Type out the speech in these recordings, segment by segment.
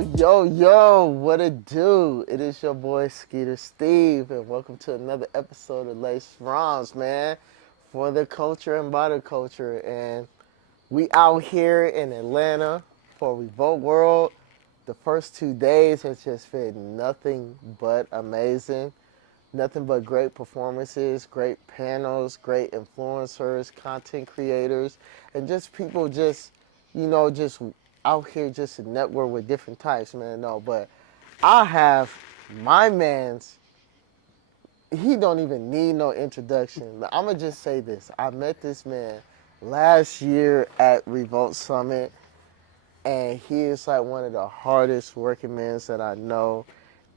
Yo, what it do? It is your boy Skeeter Steve, and welcome to another episode of Lace Rhymes, man, for the culture and by the culture. And we out here in Atlanta for Revolt World. The first 2 days has just been nothing but amazing. Nothing but great performances, great panels, great influencers, content creators, and just people just out here just to network with different types, man. No, but I have my man's, he don't even need no introduction. I'm going to just say this. I met this man last year at Revolt Summit, and he is like one of the hardest working men that I know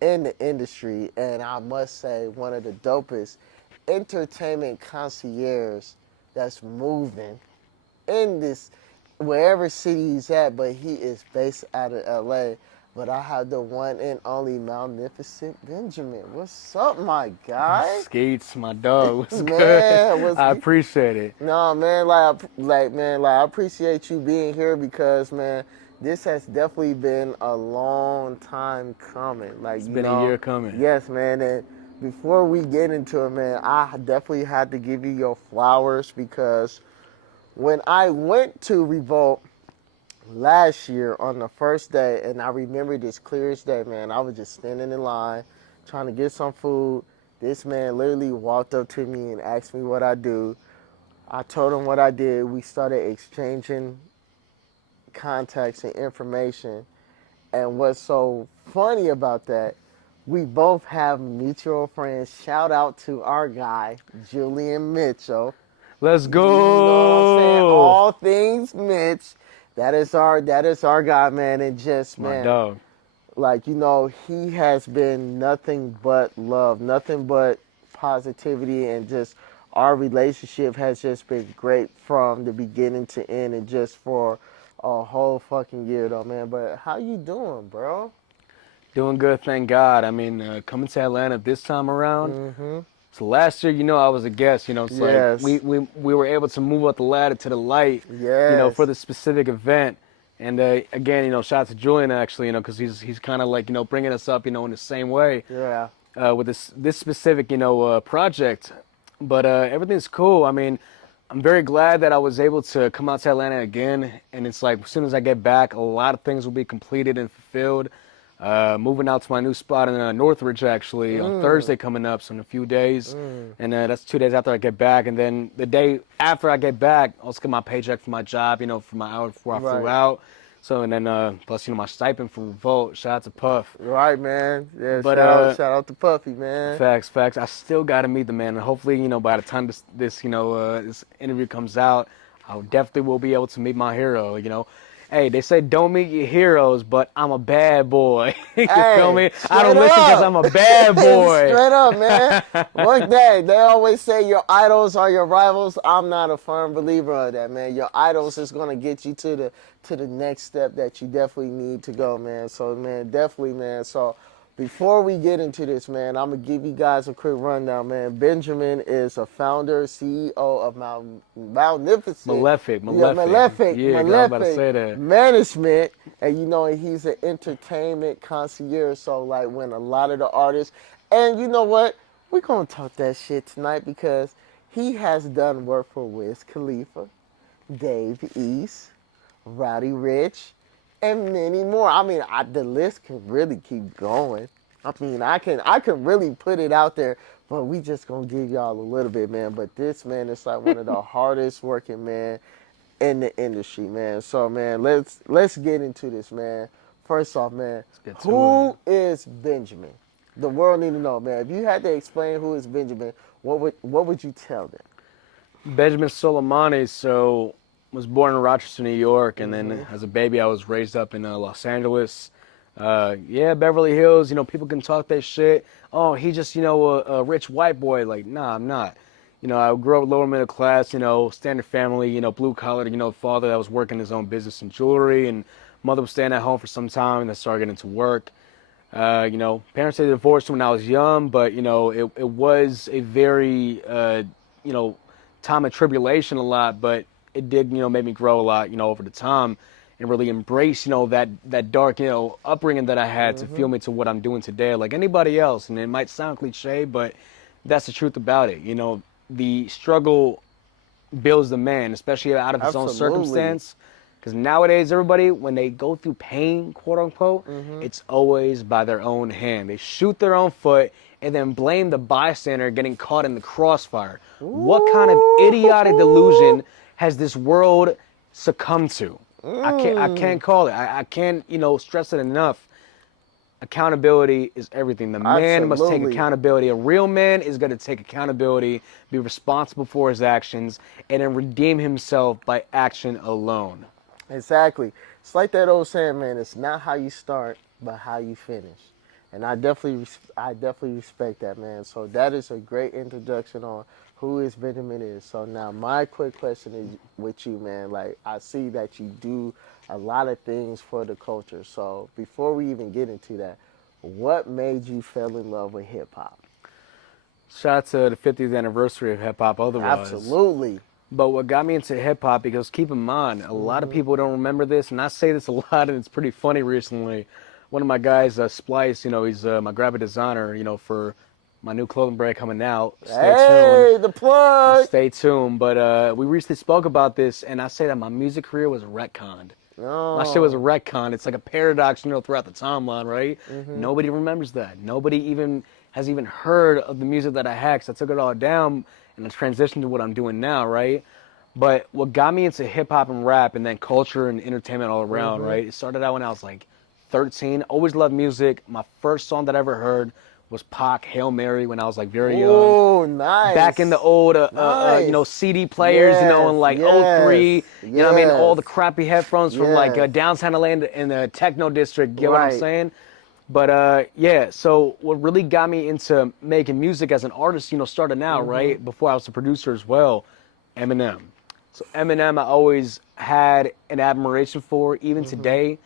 in the industry, and I must say one of the dopest entertainment concierge that's moving in this wherever city he's at, but he is based out of LA. But I have the one and only Maleficbenj. What's up, my guy? Skates, my dog. What's Man, good? I appreciate it. no, man, like I appreciate you being here because, man, this has definitely been a long time coming. Like, It's been a year coming. yes, man. And before we get into it, man, I definitely had to give you your flowers because when I went to Revolt last year on the first day, and I remember this clear as day, man, I was just standing in line trying to get some food. This man literally walked up to me and asked me what I do. I told him what I did. We started exchanging contacts and information. And what's so funny about that, we both have mutual friends. Shout out to our guy, Julian Mitchell. Let's You know what I'm saying? go. All things Mitch. That is our guy, man. And just, My man, dog. like, he has been nothing but love, nothing but positivity, and just our relationship has just been great from the beginning to end, and just for a whole fucking year, though, man. But how you doing, bro? Doing good, thank God. I mean, coming to Atlanta this time around. Mm-hmm. So last year, I was a guest. It's like we, Yes. we were able to move up the ladder to the light, for Yes. the specific event. And again, shout out to Julian actually, because he's kind of like, bringing us up, in the same way Yeah. with this specific, project. But everything's cool. I mean, I'm very glad that I was able to come out to Atlanta again. And it's like, as soon as I get back, a lot of things will be completed and fulfilled. Moving out to my new spot in Northridge actually on Thursday coming up, so in a few days. And that's 2 days after I get back. And then the day after I get back, I'll just get my paycheck for my job, for my hour before I flew Right. out. So, and then plus, my stipend from Revolt. Shout out to Puff. Right, man. Yeah, But shout out to Puffy, man. facts. I still got to meet the man, and hopefully, by the time this this interview comes out, I definitely will be able to meet my hero. Hey, they say don't meet your heroes, but I'm a bad boy. You feel me? I don't listen because I'm a bad boy. Straight up, man. One day, they always say your idols are your rivals. I'm not a firm believer of that, man. Your idols is gonna get you to the next step that you definitely need to go, man. So, man, definitely, man. So, before we get into this, man, I'm going to give you guys a quick rundown, man. Benjamin is a founder, CEO of Magnificent. Malefic. Yeah, Malefic. Yeah, I was about to say that. Management. And, he's an entertainment concierge. So, like, when a lot of the artists, and you know what? We're going to talk that shit tonight because he has done work for Wiz Khalifa, Dave East, Roddy Rich, and many more. I mean, the list can really keep going. I mean, I can really put it out there, but we just gonna give y'all a little bit, man. But this man is like one of the hardest working man in the industry, man. So, man, let's get into this, man. First off, man, Get to who is Benjamin? The world need to know, man. If you had to explain who is Benjamin, what would you tell them? Benjamin Soleimani, so was born in Rochester, New York, and then as a baby I was raised up in Los Angeles. Yeah, Beverly Hills, people can talk that shit. Oh, he just, a rich white boy. Like, nah, I'm not. I grew up lower middle class, standard family, blue collar, father that was working his own business in jewelry, and mother was staying at home for some time, and I started getting into work. Parents they divorced when I was young, but, it was a very, time of tribulation a lot, but it did, make me grow a lot, over the time. and really embrace, that dark, upbringing that I had to feel me to what I'm doing today, like anybody else. And it might sound cliche, but that's the truth about it. The struggle builds the man, especially out of his own Absolutely. circumstance. Because nowadays, everybody, when they go through pain, quote unquote, it's always by their own hand. They shoot their own foot and then blame the bystander getting caught in the crossfire. What kind of idiotic delusion Ooh. has this world succumbed to? I can't Mm. call it. I can't, stress it enough. Accountability is everything. The man must take Absolutely. accountability. A real man is going to take accountability, be responsible for his actions, and then redeem himself by action alone. Exactly. It's like that old saying, man. It's not how you start, but how you finish. And I definitely respect that, man. So that is a great introduction on who is Benjamin is. So now my quick question is with you, man. Like I see that you do a lot of things for the culture. So before we even get into that, what made you fall in love with hip hop? Shout out to the 50th anniversary of hip hop, otherwise. Absolutely. But what got me into hip hop, because keep in mind, a lot of Mhm. people don't remember this, and I say this a lot, and it's pretty funny recently. One of my guys, Splice, he's my graphic designer, for my new clothing brand coming out. Stay tuned. Hey, the plug. Stay tuned. But we recently spoke about this, and I say that my music career was retconned. My shit was a No. retcon. It's like a paradox, throughout the timeline, right? Mhm. Nobody remembers that. Nobody even has even heard of the music that I had, 'cause I took it all down and I transitioned to what I'm doing now, right? But what got me into hip hop and rap and then culture and entertainment all around, Mhm. right? It started out when I was like 13. Always loved music. My first song that I ever heard was Pac, Hail Mary, when I was like very young. Oh, Back in the nice. old, Nice. CD players, Yes, in like yes, '03, what I mean? All yes, the crappy headphones from like yes. downtown LA in the techno district, get what I'm Right. saying? But yeah, so what really got me into making music as an artist, starting out, Mhm. right? Before I was a producer as well, Eminem. So Eminem, I always had an admiration for, even Mhm. today,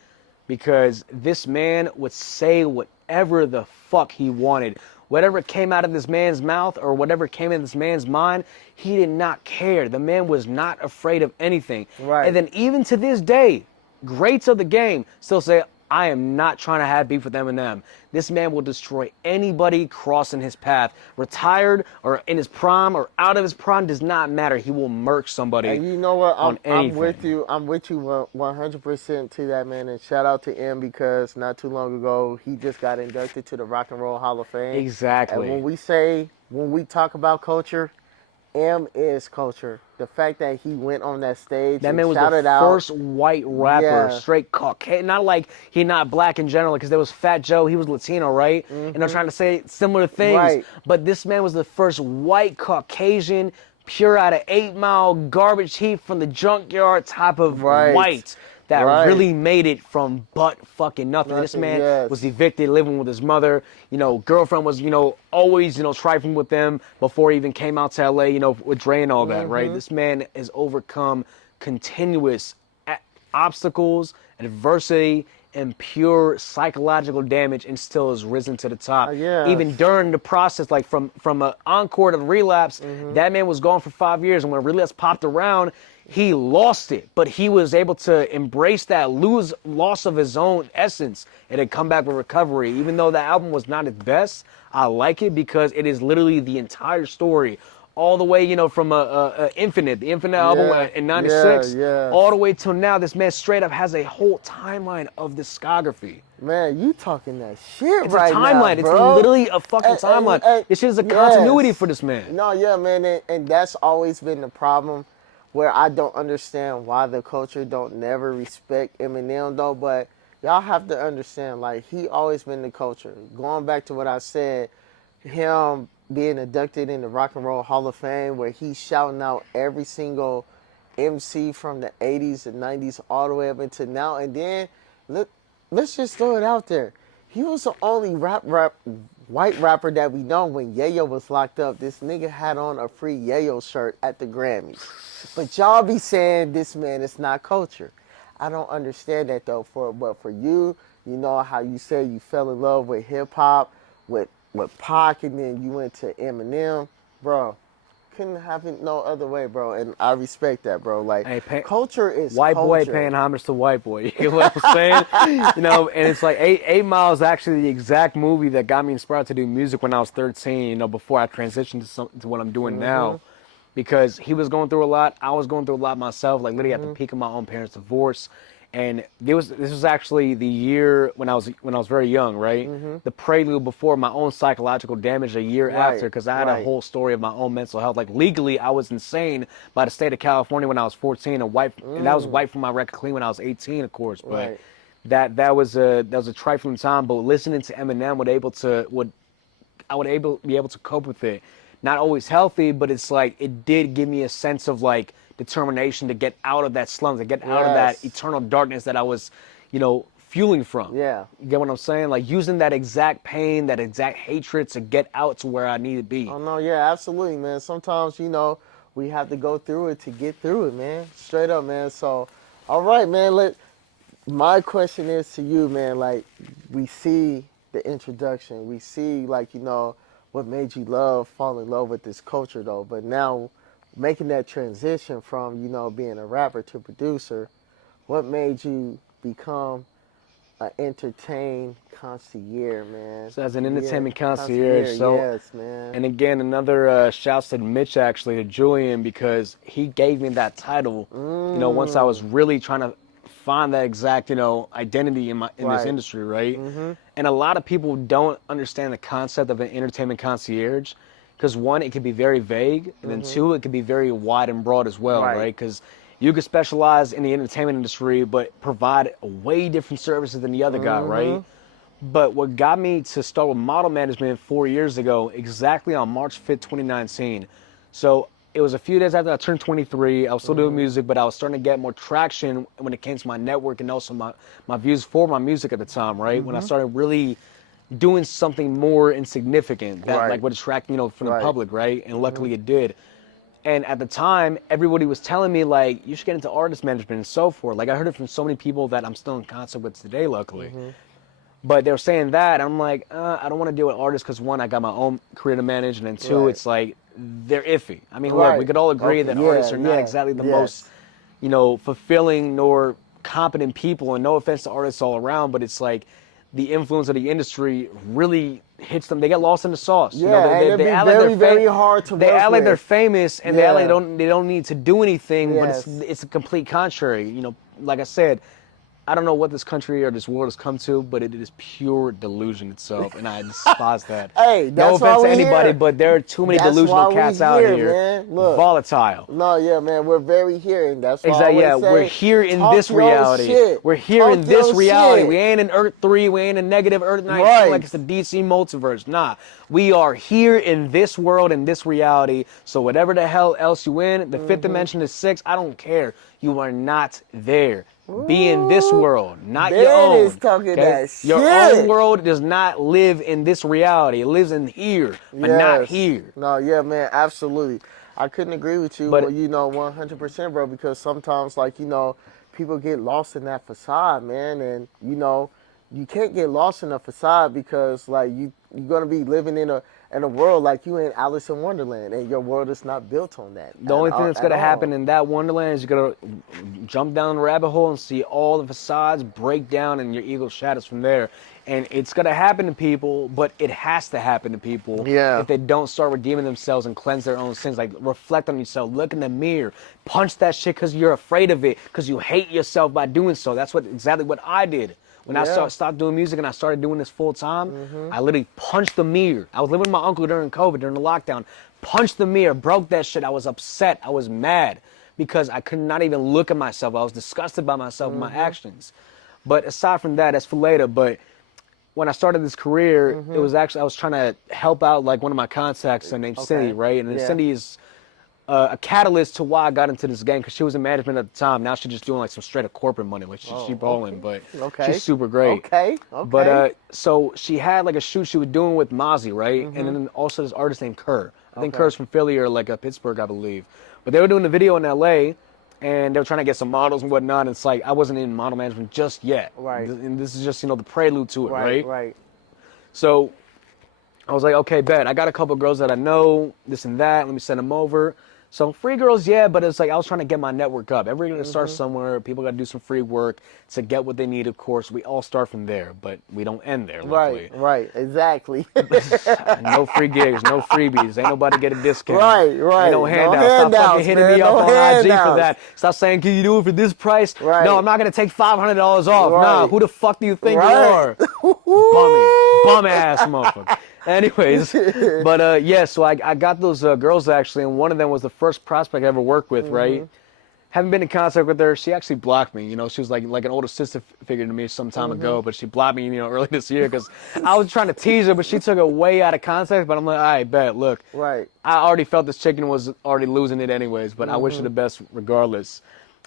because this man would say whatever the fuck he wanted. Whatever came out of this man's mouth or whatever came in this man's mind, he did not care. The man was not afraid of anything. And Right. then even to this day, greats of the game still say, I am not trying to have beef with Eminem. This man will destroy anybody crossing his path. Retired or in his prime or out of his prime does not matter. He will murk somebody And you know what? on I'm with anything. you. I'm with you 100% to that, man. And shout out to M because not too long ago he just got inducted to the Rock and Roll Hall of Fame. And Exactly. when we talk about culture, M is culture. The fact that he went on that stage That and man was the shouted out, first white rapper, yeah, straight Caucasian. Not like he not black in general, because there was Fat Joe, he was Latino, right? And they're trying to say similar things. right, But this man was the first white Caucasian, pure out of 8 Mile, garbage heap from the junkyard type of right, white that right. really made it from butt fucking nothing. This Nothing, man was yes. evicted, living with his mother. Girlfriend was, always, trifling with them before he even came out to LA, with Dre and all that, right? This man has overcome continuous obstacles, adversity, and pure psychological damage, and still has risen to the top. Yes. Even during the process, like from an encore to relapse, that man was gone for 5 years, and when relapse popped around, he lost it, but he was able to embrace that loss of his own essence and then come back with recovery. Even though the album was not his best, I like it because it is literally the entire story, all the way, from the Infinite album Yeah, in yeah, '96, all the yes. way till now. This man straight up has a whole timeline of discography. Man, you talking that shit It's a right now, timeline. It's bro. literally a fucking timeline. This shit is a continuity Yes. for this man. No, yeah, man, and that's always been the problem where I don't understand why the culture don't never respect Eminem though, but y'all have to understand, like, he always been the culture. Going back to what I said, him being inducted in the Rock and Roll Hall of Fame where he's shouting out every single MC from the 80s and 90s all the way up into now. And then let, let's just throw it out there. He was the only white rapper that we know when Yayo was locked up. This nigga had on a free Yayo shirt at the Grammys. But y'all be saying this man is not culture. I don't understand that though. But for you, you know how you say you fell in love with hip hop, with Pac, and then you went to Eminem, bro. couldn't have it no other way, bro. And I respect that, bro. Like, Hey, culture is white boy culture. paying homage to white boy. You get what I'm saying? You know, and it's like Eight Mile is actually the exact movie that got me inspired to do music when I was 13. You know, before I transitioned to what I'm doing now, because he was going through a lot. I was going through a lot myself. Like literally at the peak of my own parents' divorce, and this was actually the year when I was very young, right? The prelude before my own psychological damage a year Right, after, because I had a right. whole story of my own mental health. Like legally, I was insane by the state of California when I was 14, and that was wiped from my record clean when I was 18, of course. But Right. that was a trifling time. But listening to Eminem would be able to cope with it. Not always healthy, but it's like it did give me a sense of like determination to get out of that slum, to get out of that Yes. eternal darkness that I was, fueling from. Yeah. You get what I'm saying? Like using that exact pain, that exact hatred to get out to where I need to be. Oh no, yeah, absolutely, man. Sometimes, we have to go through it to get through it, man. Straight up, man. So, all right, man. My question is to you, man. Like, we see the introduction, we see, like, what made you fall in love with this culture, though. But now, making that transition from, being a rapper to producer, what made you become an entertain concierge, man? So as an Yeah, entertainment concierge, concierge, so yes, man. and again another shouts to Mitch actually to Julian because he gave me that title. Once I was Mm, really trying to find that exact identity in this right. industry, right? And a lot of people don't understand the concept of an entertainment concierge because one, it can be very vague, and then two, it can be very wide and broad as well, Right. right? Because you could specialize in the entertainment industry, but provide way different services than the other guy, right? But what got me to start with model management 4 years ago, exactly on March 5th, 2019. So it was a few days after I turned 23. I was still doing music, but I was starting to get more traction when it came to my network and also my views for my music at the time, right? When I started really doing something more insignificant that like Right. would attract, from the Right. public, right? And luckily it did. And at the time, everybody was telling me like, you should get into artist management and so forth. Like I heard it from so many people that I'm still in contact with today, luckily. But they were saying that, I'm like, I don't want to deal with artists because one, I got my own career to manage, and then two, Right. it's like they're iffy. I mean, look, we Right. could all agree Okay. that Yeah. artists are not Yeah. exactly the most, Yes. fulfilling nor competent people. And no offense to artists all around, but it's like the influence of the industry really hits them. They get lost in the sauce. Yeah, and it'd They be act like very, very hard to they work act like they're with. famous, and they act like Yeah. they don't need to do anything. But Yes. it's a complete contrary. Like I said, I don't know what this country or this world has come to, but it is pure delusion itself, and I despise that. Hey, No that's why offense to we anybody, here. but there are too many That's delusional why we cats out here, here. man. Look. Volatile. No, yeah, man, we're very here, and that's why I Exactly. always Yeah, we're say, here in talk this your reality. shit. We're here Talk in this your reality. We shit. ain't in Earth 3. We ain't in negative Earth 19 like Right. it's the DC multiverse. Nah. We are here in this world, in this reality. So whatever the hell else you in, the fifth dimension is 6, I don't care. You are not there. Be in this Ooh, world, not your Ben is own. talking Okay? that Your own shit. world does not live in this reality. It lives in here, but not Yes. here. No, yeah, man, absolutely. I couldn't agree with you, But 100%, bro, because sometimes, like, people get lost in that facade, man, and, you can't get lost in a facade because, like, you're going to be living in a world like you in Alice in Wonderland, and your world is not built on that the only thing that's at going to happen all. in that wonderland is you're going to jump down the rabbit hole and see all the facades break down and your ego shatters from there. And it's going to happen to people, but it has to happen to people Yeah. if they don't start redeeming themselves and cleanse their own sins. Like, reflect on yourself, look in the mirror, punch that shit because you're afraid of it, because you hate yourself by doing so. That's exactly what I did. When I Yeah. stopped doing music and I started doing this full time, I literally punched the mirror. I was living with my uncle during COVID, during the lockdown. Punched the mirror, broke that shit. I was upset. I was mad because I could not even look at myself. I was disgusted by myself and my actions. But aside from that, that's for later. But when I started this career, it was actually I was trying to help out like one of my contacts named Cindy, Okay. right? And then Yeah. Cindy is a catalyst to why I got into this game because she was in management at the time. Now she's just doing like some straight up corporate money, like she balling, but Okay. she's super great. Okay. Okay. But so she had like a shoot she was doing with Mozzie, right? And then also this artist named Kerr. I think Okay. Kerr's from Philly or like Pittsburgh, I believe. But they were doing a video in LA and they were trying to get some models and whatnot. And it's like I wasn't in model management just yet. Right. And this is just, the prelude to it, Right. right? Right. So I was like, okay, bet. I got a couple girls that I know, this and that. Let me send them over. So free girls, yeah, but it's like I was trying to get my network up. Everybody's gonna start somewhere. People got to do some free work to get what they need. Of course, we all start from there, but we don't end there. Right, Luckily, right, exactly. no free gigs, no freebies. Ain't nobody get a discount. Right, Ain't right. no No handouts. Stop fucking handouts, hitting man. me up No on IG for handouts. that. Stop saying, can you do it for this price? Right. No, I'm not gonna take $500 off. Nah, Right. who the fuck do you think you Right. are? Bum ass motherfucker. Anyways, but yeah, so I got those girls actually, and one of them was the first prospect I ever worked with, right? Haven't been in contact with her. She actually blocked me. You know, she was like an older sister figure to me some time ago, but she blocked me, you know, early this year because I was trying to tease her, but she took it way out of context. But I'm like, all right, bet. Look, Right. I already felt this chicken was already losing it anyways, but I wish her the best regardless.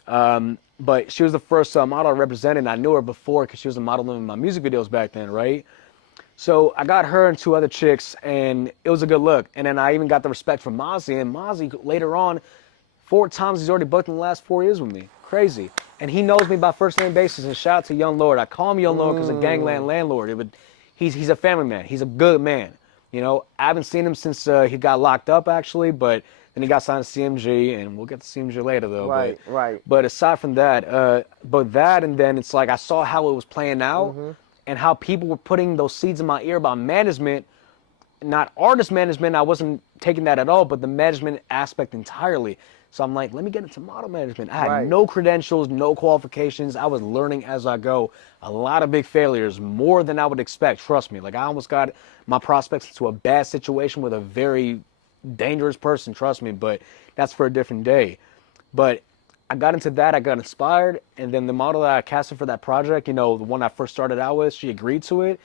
But she was the first model I represented, and I knew her before because she was a model in my music videos back then, right? So I got her and two other chicks, and it was a good look. And then I even got the respect from Mozzie, and Mozzie later on, 4 times he's already booked in the last 4 years with me. Crazy. And he knows me by first name basis, and shout out to Young Lord. I call him Young Lord because a gangland landlord. He's a family man. He's a good man. You know, I haven't seen him since he got locked up, actually, but then he got signed to CMG, and we'll get to CMG later, though. Right, right. But aside from that, and then it's like I saw how it was playing out, and how people were putting those seeds in my ear about management, not artist management. I wasn't taking that at all, but the management aspect entirely. So I'm like, let me get into model management. I had Right. no credentials, no qualifications. I was learning as I go. A lot of big failures, more than I would expect. Trust me. Like, I almost got my prospects into a bad situation with a very dangerous person. Trust me. But that's for a different day. But I got into that. I got inspired. And then the model that I casted for that project, you know, the one I first started out with, she agreed to it.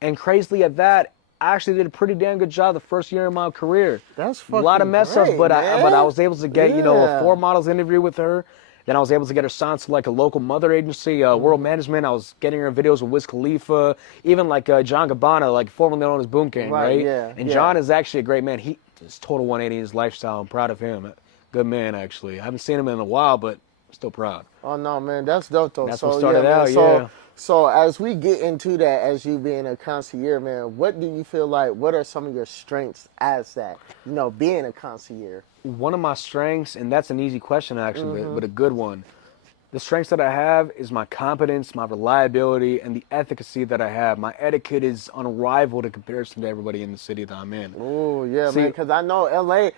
And crazily at that, I actually did a pretty damn good job the first year of my career. That's A lot of fucking mess ups, great, but man. I was able to get, you know, Yeah. a 4 models interview with her. Then I was able to get her signed to like a local mother agency, World Management. I was getting her videos with Wiz Khalifa, even like John Gabbana, like formerly known as Boom King, Right, right? yeah, And yeah. John is actually a great man. He is total 180 in his lifestyle. I'm proud of him. Good man, actually. I haven't seen him in a while, but I'm still proud. Oh no, man, that's dope though. That's so what started yeah, man. out, So yeah. so as we get into that, as you being a concierge, man, what do you feel like? What are some of your strengths as that? You know, being a concierge. One of my strengths, and that's an easy question actually, but a good one. The strengths that I have is my competence, my reliability, and the efficacy that I have. My etiquette is unrivaled in comparison to everybody in the city that I'm in. Oh yeah, See, man. Because I know LA,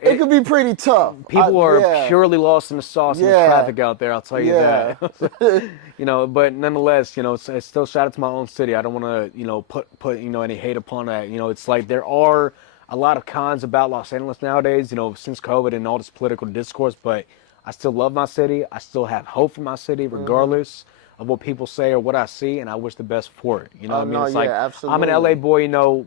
it could be pretty tough. People are Yeah, purely lost in the sauce and the Yeah. traffic out there. I'll tell you yeah, that. You know, but nonetheless, you know, it's still shout out to my own city. I don't want to, you know, put you know any hate upon that. You know, it's like there are a lot of cons about Los Angeles nowadays. You know, since COVID and all this political discourse, but I still love my city. I still have hope for my city, regardless of what people say or what I see, and I wish the best for it. You know Oh, what I mean? no, It's yeah, like I'm an absolutely. LA boy, you know,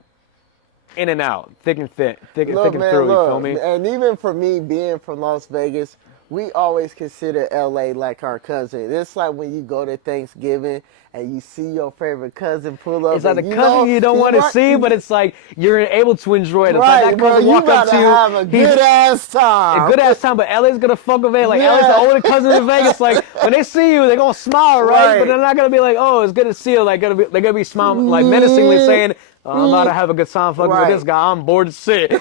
in and out, thick and thin, thick Look, and man, through. You feel look, me? and even for me being from Las Vegas, we always consider LA like our cousin. It's like when you go to Thanksgiving and you see your favorite cousin pull up. It's like the and cousin you don't want to see, but it's like you're able to enjoy it. It's like right, that bro. cousin You walk up about to to have a you. He's good ass a time. good ass time, but LA's gonna fuck with it. Like LA's the Yeah. older cousin in Vegas. Like when they see you, they're gonna smile, right? Right. But they're not gonna be like, "Oh, it's good to see you." Like they're gonna be smiling, like menacingly saying, "Oh, "I'm about to have a good time fucking with Right. this guy. I'm bored as shit."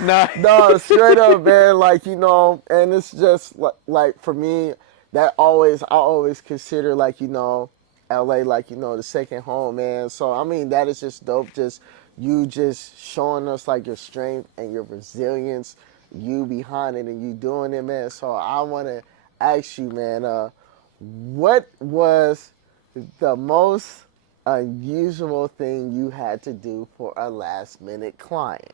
Nah. No, straight up, man. Like, you know, and it's just like for me, I always consider like, you know, LA like, you know, the second home, man. So I mean, that is just dope. Just you just showing us like your strength and your resilience, you behind it and you doing it, man. So I want to ask you, man, what was the most unusual thing you had to do for a last minute client?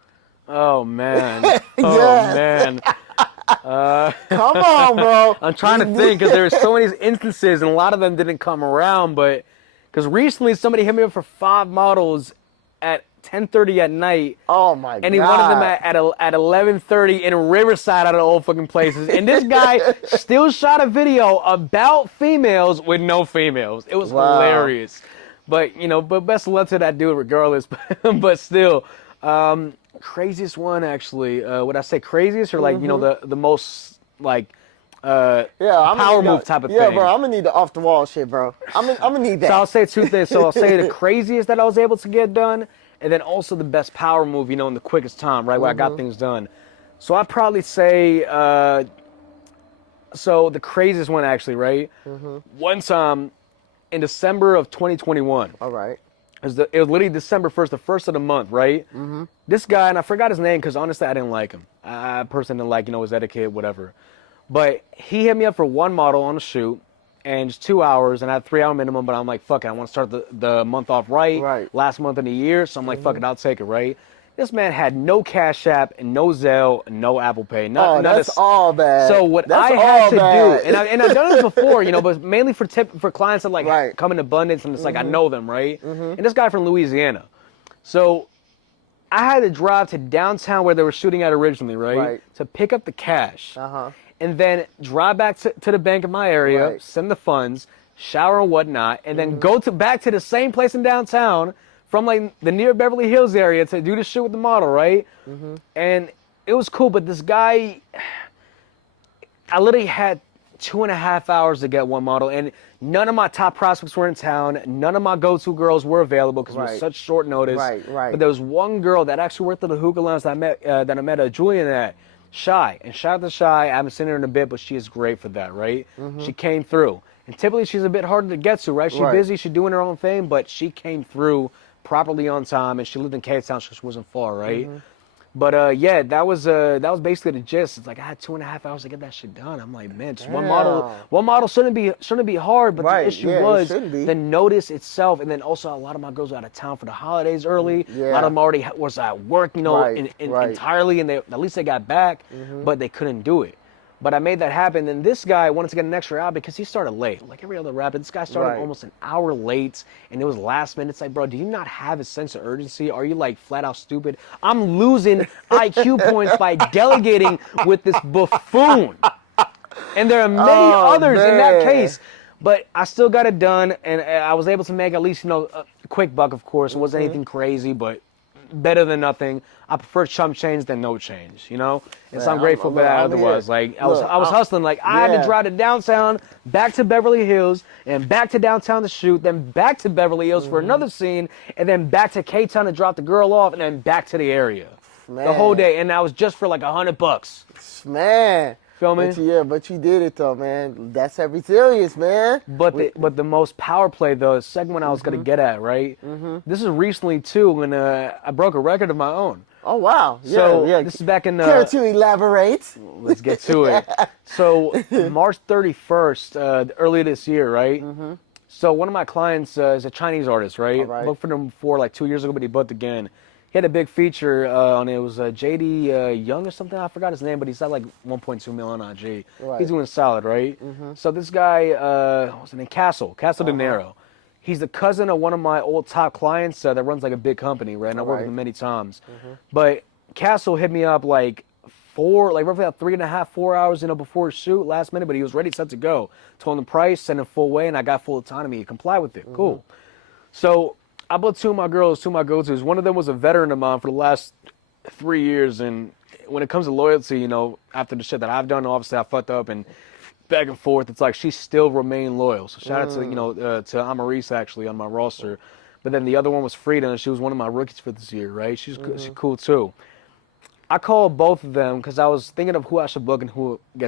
Oh man. Oh Yes. man. Come on, bro. I'm trying to think because there's so many instances and a lot of them didn't come around, but because recently somebody hit me up for 5 models at 10:30 at night, Oh my god. and he wanted them at 11:30 in Riverside out of all fucking places. And this guy still shot a video about females with no females. It was Wow. hilarious. But you know, but best of luck to that dude regardless. But still, craziest one actually. Would I say craziest or like you know the most like Yeah, I'm gonna power need move type of yeah, thing. bro. I'm gonna need the off the wall shit, bro. I'm gonna need So that. I'll say two things. So I'll say the craziest that I was able to get done, and then also the best power move, in the quickest time, right, where I got things done. So I'd probably say, so the craziest one actually, right? One time in December of 2021, All right. it was literally December 1st, the first of the month, right? This guy, and I forgot his name because honestly I didn't like him. I personally didn't like, his etiquette, whatever. But he hit me up for one model on a shoot, and just 2 hours, and I had 3 hour minimum, but I'm like, fuck it, I want to start the month off right, Right. last month of the year, so I'm like, fuck it, I'll take it, right? This man had no Cash App, and no Zelle, and no Apple Pay. Oh, that's all bad. So what That's I had all to bad. do, and I've done this before, but mainly for clients that like Right. come in abundance, and it's like I know them, right? And this guy from Louisiana, so I had to drive to downtown where they were shooting at originally, Right. to pick up the cash, Uh-huh. and then drive back to the bank in my area, Right. send the funds, shower and whatnot, and then go back to the same place in downtown from like the near Beverly Hills area to do the shoot with the model, right? And it was cool, but this guy, I literally had 2.5 hours to get one model, and none of my top prospects were in town. None of my go-to girls were available because it was Right. such short notice. Right. But there was one girl that actually worked at the hookah lounge that I met Julian at, Shy. And shout out to Shy. I haven't seen her in a bit, but she is great for that, right? She came through. And typically she's a bit harder to get to, right? She's Right. busy, she's doing her own thing, but she came through properly on time, and she lived in K-Town, so she wasn't far, right? But yeah, that was basically the gist. It's like I had 2.5 hours to get that shit done. I'm like, man, just one model shouldn't be hard. But Right, the issue yeah, it was shouldn't be. the notice itself, and then also a lot of my girls were out of town for the holidays early. Yeah. A lot of them already was at work, Right, right. entirely, and at least they got back, but they couldn't do it. But I made that happen. And this guy wanted to get an extra hour because he started late. Like every other rapper, this guy started Right. almost an hour late, and it was last minute. It's like, bro, do you not have a sense of urgency? Are you like flat out stupid? I'm losing IQ points by delegating with this buffoon. And there are many others in that man. case. But I still got it done, and I was able to make at least, a quick buck, of course. It wasn't anything crazy, but better than nothing. I prefer chump change than no change, And so Man, I'm grateful for that I'm otherwise. here. Like, I Look, was hustling. Like, I had yeah. to drive to downtown, back to Beverly Hills, and back to downtown to shoot, then back to Beverly Hills for another scene, and then back to K-Town to drop the girl off, and then back to the area. Man. The whole day. And that was just for like $100. Man. Feel me? But you did it though, man. That's that resilience, man. But the most power play though, the second one I was gonna get at, right? This is recently too when I broke a record of my own. Oh wow. Yeah, So yeah. this is back in Care to elaborate? let's get to it. So March 31st, earlier this year, right? So one of my clients is a Chinese artist, right? All right. Booked for them before like 2 years ago, but he booked again. He had a big feature on it. It was JD Young or something. I forgot his name, but he's at like 1.2 million on IG. Right. He's doing solid, right? So this guy, what's his name? Castle De Niro. He's the cousin of one of my old top clients that runs like a big company, right? And I worked with him many times. But Castle hit me up like roughly about 3.5, 4 hours, before shoot, last minute, but he was ready, set to go. Told him the price, sent him full way, and I got full autonomy to comply with it. Cool. So I booked two of my go-tos. One of them was a veteran of mine for the last 3 years, and when it comes to loyalty, after the shit that I've done, obviously I fucked up and back and forth, it's like she still remained loyal. So shout out to, to Amaris actually on my roster. But then the other one was Frida, and she was one of my rookies for this year, right? She's cool too. I called both of them because I was thinking of who I should book and who would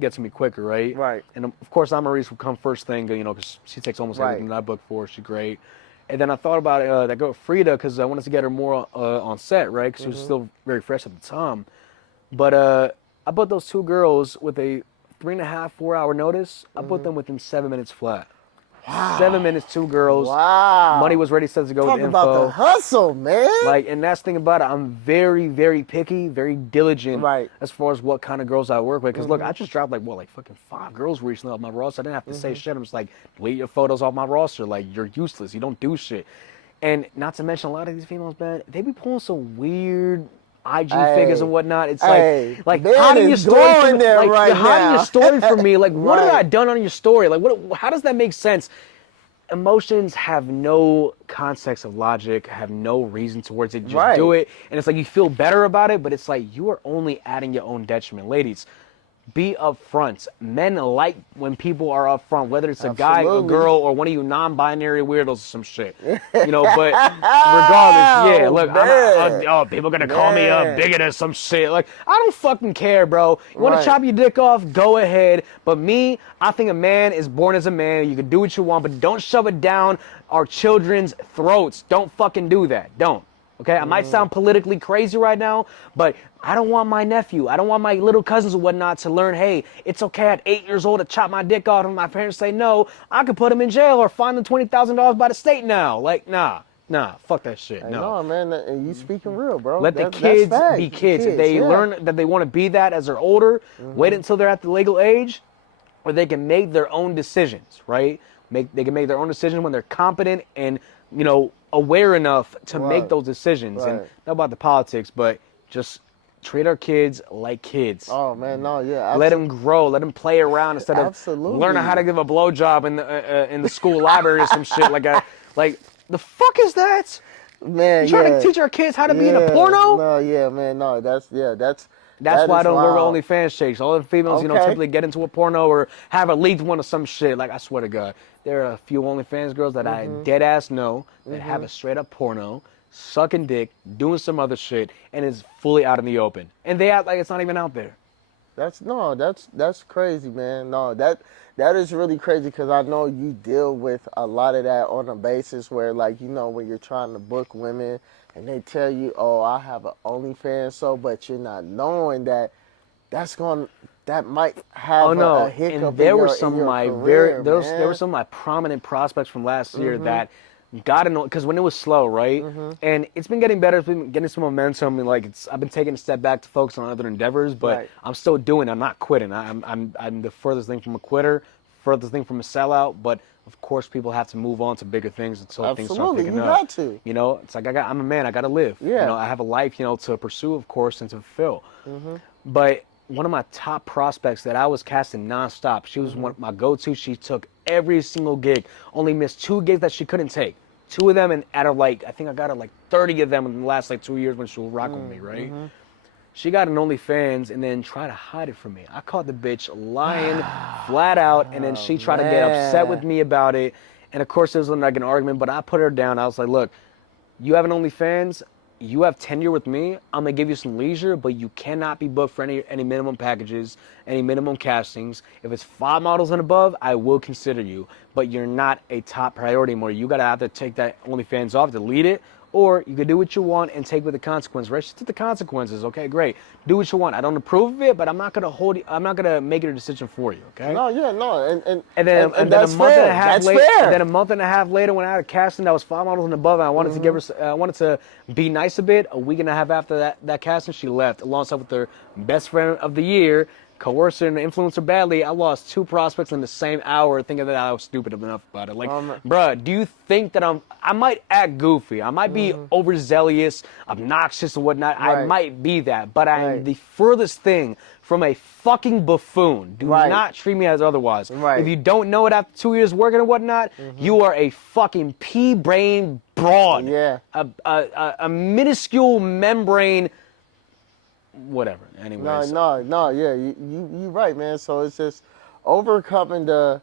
get to me quicker, right? Right. And of course, Amaris would come first thing, because she takes almost everything that I book for. She's great. And then I thought about that girl Frida because I wanted to get her more on set, right? Because she was still very fresh at the time. But I booked those two girls with a 3.5, 4 hour notice. I booked them within 7 minutes flat. Wow. 7 minutes, two girls. Wow. Money was ready, set to go Talk with the info. about the hustle, man. Like, and that's the thing about it. I'm very, very picky, very diligent Right. as far as what kind of girls I work with. Because look, I just dropped like fucking 5 girls recently off my roster. I didn't have to say shit. I'm just like, delete your photos off my roster. Like, you're useless. You don't do shit. And not to mention, a lot of these females, man, they be pulling some weird IG figures and whatnot. It's like Ben how do you is story going for, there like, right how do now. you story for me? Like, what have Right. I done on your story? Like, how does that make sense? Emotions have no context of logic, have no reason towards it. You just do it, and it's like you feel better about it, but it's like you are only adding your own detriment. Ladies, be upfront. Men like when people are upfront, whether it's a guy, a Absolutely. girl, or one of you non-binary weirdos or some shit. You know, but regardless, yeah, Oh look, man, oh, people gonna call me a man. bigot or some shit. Like, I don't fucking care, bro. You wanna Right. chop your dick off? Go ahead. But me, I think a man is born as a man. You can do what you want, but don't shove it down our children's throats. Don't fucking do that. Don't. Okay, I might sound politically crazy right now, but I don't want my nephew, I don't want my little cousins and whatnot to learn, hey, it's okay at 8 years old to chop my dick off, and my parents say no, I could put them in jail or fine them $20,000 by the state now. Like, nah, fuck that shit, I no. know, man. And you speaking real, bro. Let the That's kids fact. be kids. If Kids, they yeah. learn that they want to be that as they're older, wait until they're at the legal age, or they can make their own decisions, right? They can make their own decisions when they're competent and, aware enough to make Right. those decisions. And Right. not about the politics, but just treat our kids like kids. Oh man, no, yeah. Let them grow. Let them play around instead of Absolutely. learning how to give a blowjob in the school library or some shit like the fuck is that? Man, You trying yeah. to teach our kids how to be in a porno? No, yeah, man, no. That's That's that why I is don't wear wild. OnlyFans chicks. All the females, Okay. typically get into a porno or have a leaked one or some shit. Like, I swear to God, there are a few OnlyFans girls that I dead ass know that have a straight up porno, sucking dick, doing some other shit, and is fully out in the open. And they act like it's not even out there. That's crazy, man. No, that is really crazy because I know you deal with a lot of that on a basis where, like, when you're trying to book women and they tell you, "Oh, I have an OnlyFans," but you're not knowing that that might have Oh no! a hiccup And there in were your some of my career, there were man. some of my prominent prospects from last year that got annoyed because when it was slow, right? And it's been getting better. It's been getting some momentum, and like I've been taking a step back to focus on other endeavors, but Right. I'm still doing. I'm not quitting. I'm the furthest thing from a quitter, furthest thing from a sellout. But of course, people have to move on to bigger things until things start Absolutely, picking you up. got to. It's like I'm a man. I got to live. Yeah. I have a life, to pursue, of course, and to fulfill. But one of my top prospects that I was casting nonstop, she was one of my go-to. She took every single gig. Only missed 2 gigs that she couldn't take. 2 of them, and out of I think I got her 30 of them in the last 2 years when she was rocking with me, right? She got an OnlyFans and then tried to hide it from me. I caught the bitch lying flat out, and then she tried to get upset with Man. me about it. And of course, it was like an argument, but I put her down. I was like, look, you have an OnlyFans. You have tenure with me. I'm gonna give you some leisure, but you cannot be booked for any minimum packages, any minimum castings. If it's 5 models and above, I will consider you, but you're not a top priority anymore. You gotta have to take that OnlyFans off, delete it, or you can do what you want and take with the consequences. Right? She took the consequences. Okay, great. Do what you want. I don't approve of it, but I'm not gonna hold you. I'm not gonna make it a decision for you. Okay. No, yeah, no, And then a that's month fair. and a half That's later, fair. and then a month and a half later, when I had a casting that was 5 models and above, and I wanted to give her, I wanted to be nice a bit. A week and a half after that casting, she left alongside with her best friend of the year, coerced her and influenced her badly. I lost 2 prospects in the same hour, thinking that I was stupid enough about it. Like, bruh, do you think that I might act goofy, I might be overzealous, obnoxious, and whatnot. I Right. might be that, but I am Right. the furthest thing from a fucking buffoon. Do Right. not treat me as otherwise. Right. If you don't know it after 2 years working and whatnot, you are a fucking pea-brain broad. Yeah. A minuscule membrane, whatever. Anyways. No, yeah, you right, man. So it's just overcoming the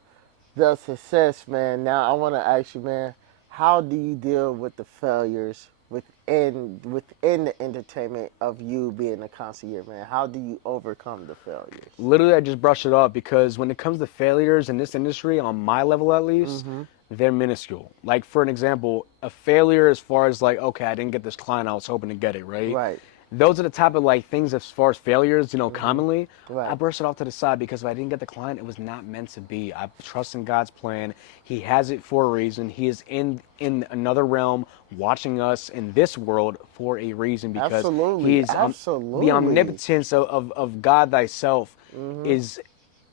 success, man. Now I want to ask you, man, how do you deal with the failures within the entertainment of you being a concierge, man? How do you overcome the failures? Literally, I just brush it off because when it comes to failures in this industry, on my level at least, they're minuscule. Like, for an example, a failure as far as okay, I didn't get this client, I was hoping to get it, right? Right. Those are the type of things as far as failures, commonly. Right. I brush it off to the side because if I didn't get the client, it was not meant to be. I trust in God's plan. He has it for a reason. He is in another realm watching us in this world for a reason because Absolutely. he is Absolutely. the omnipotence of God thyself is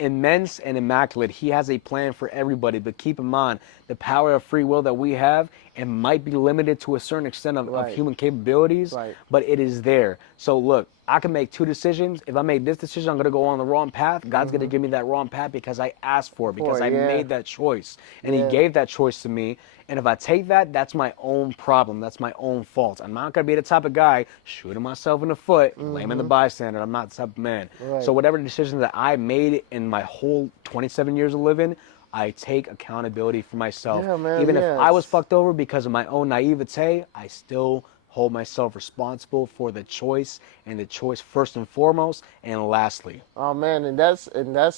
immense and immaculate. He has a plan for everybody, but keep in mind the power of free will that we have, it might be limited to a certain extent of Right. human capabilities, Right. but it is there. So look, I can make two decisions. If I make this decision, I'm going to go on the wrong path. God's going to give me that wrong path because I asked for it, because I Yeah. made that choice. And he Yeah. gave that choice to me. And if I take that, that's my own problem. That's my own fault. I'm not going to be the type of guy shooting myself in the foot, blaming the bystander. I'm not the type of man. So Right. whatever decision that I made in my whole 27 years of living, I take accountability for myself. Yeah, man. Even if I was Yes. fucked over because of my own naivete, I still hold myself responsible for the choice, and the choice first and foremost, and lastly. Oh man, and that's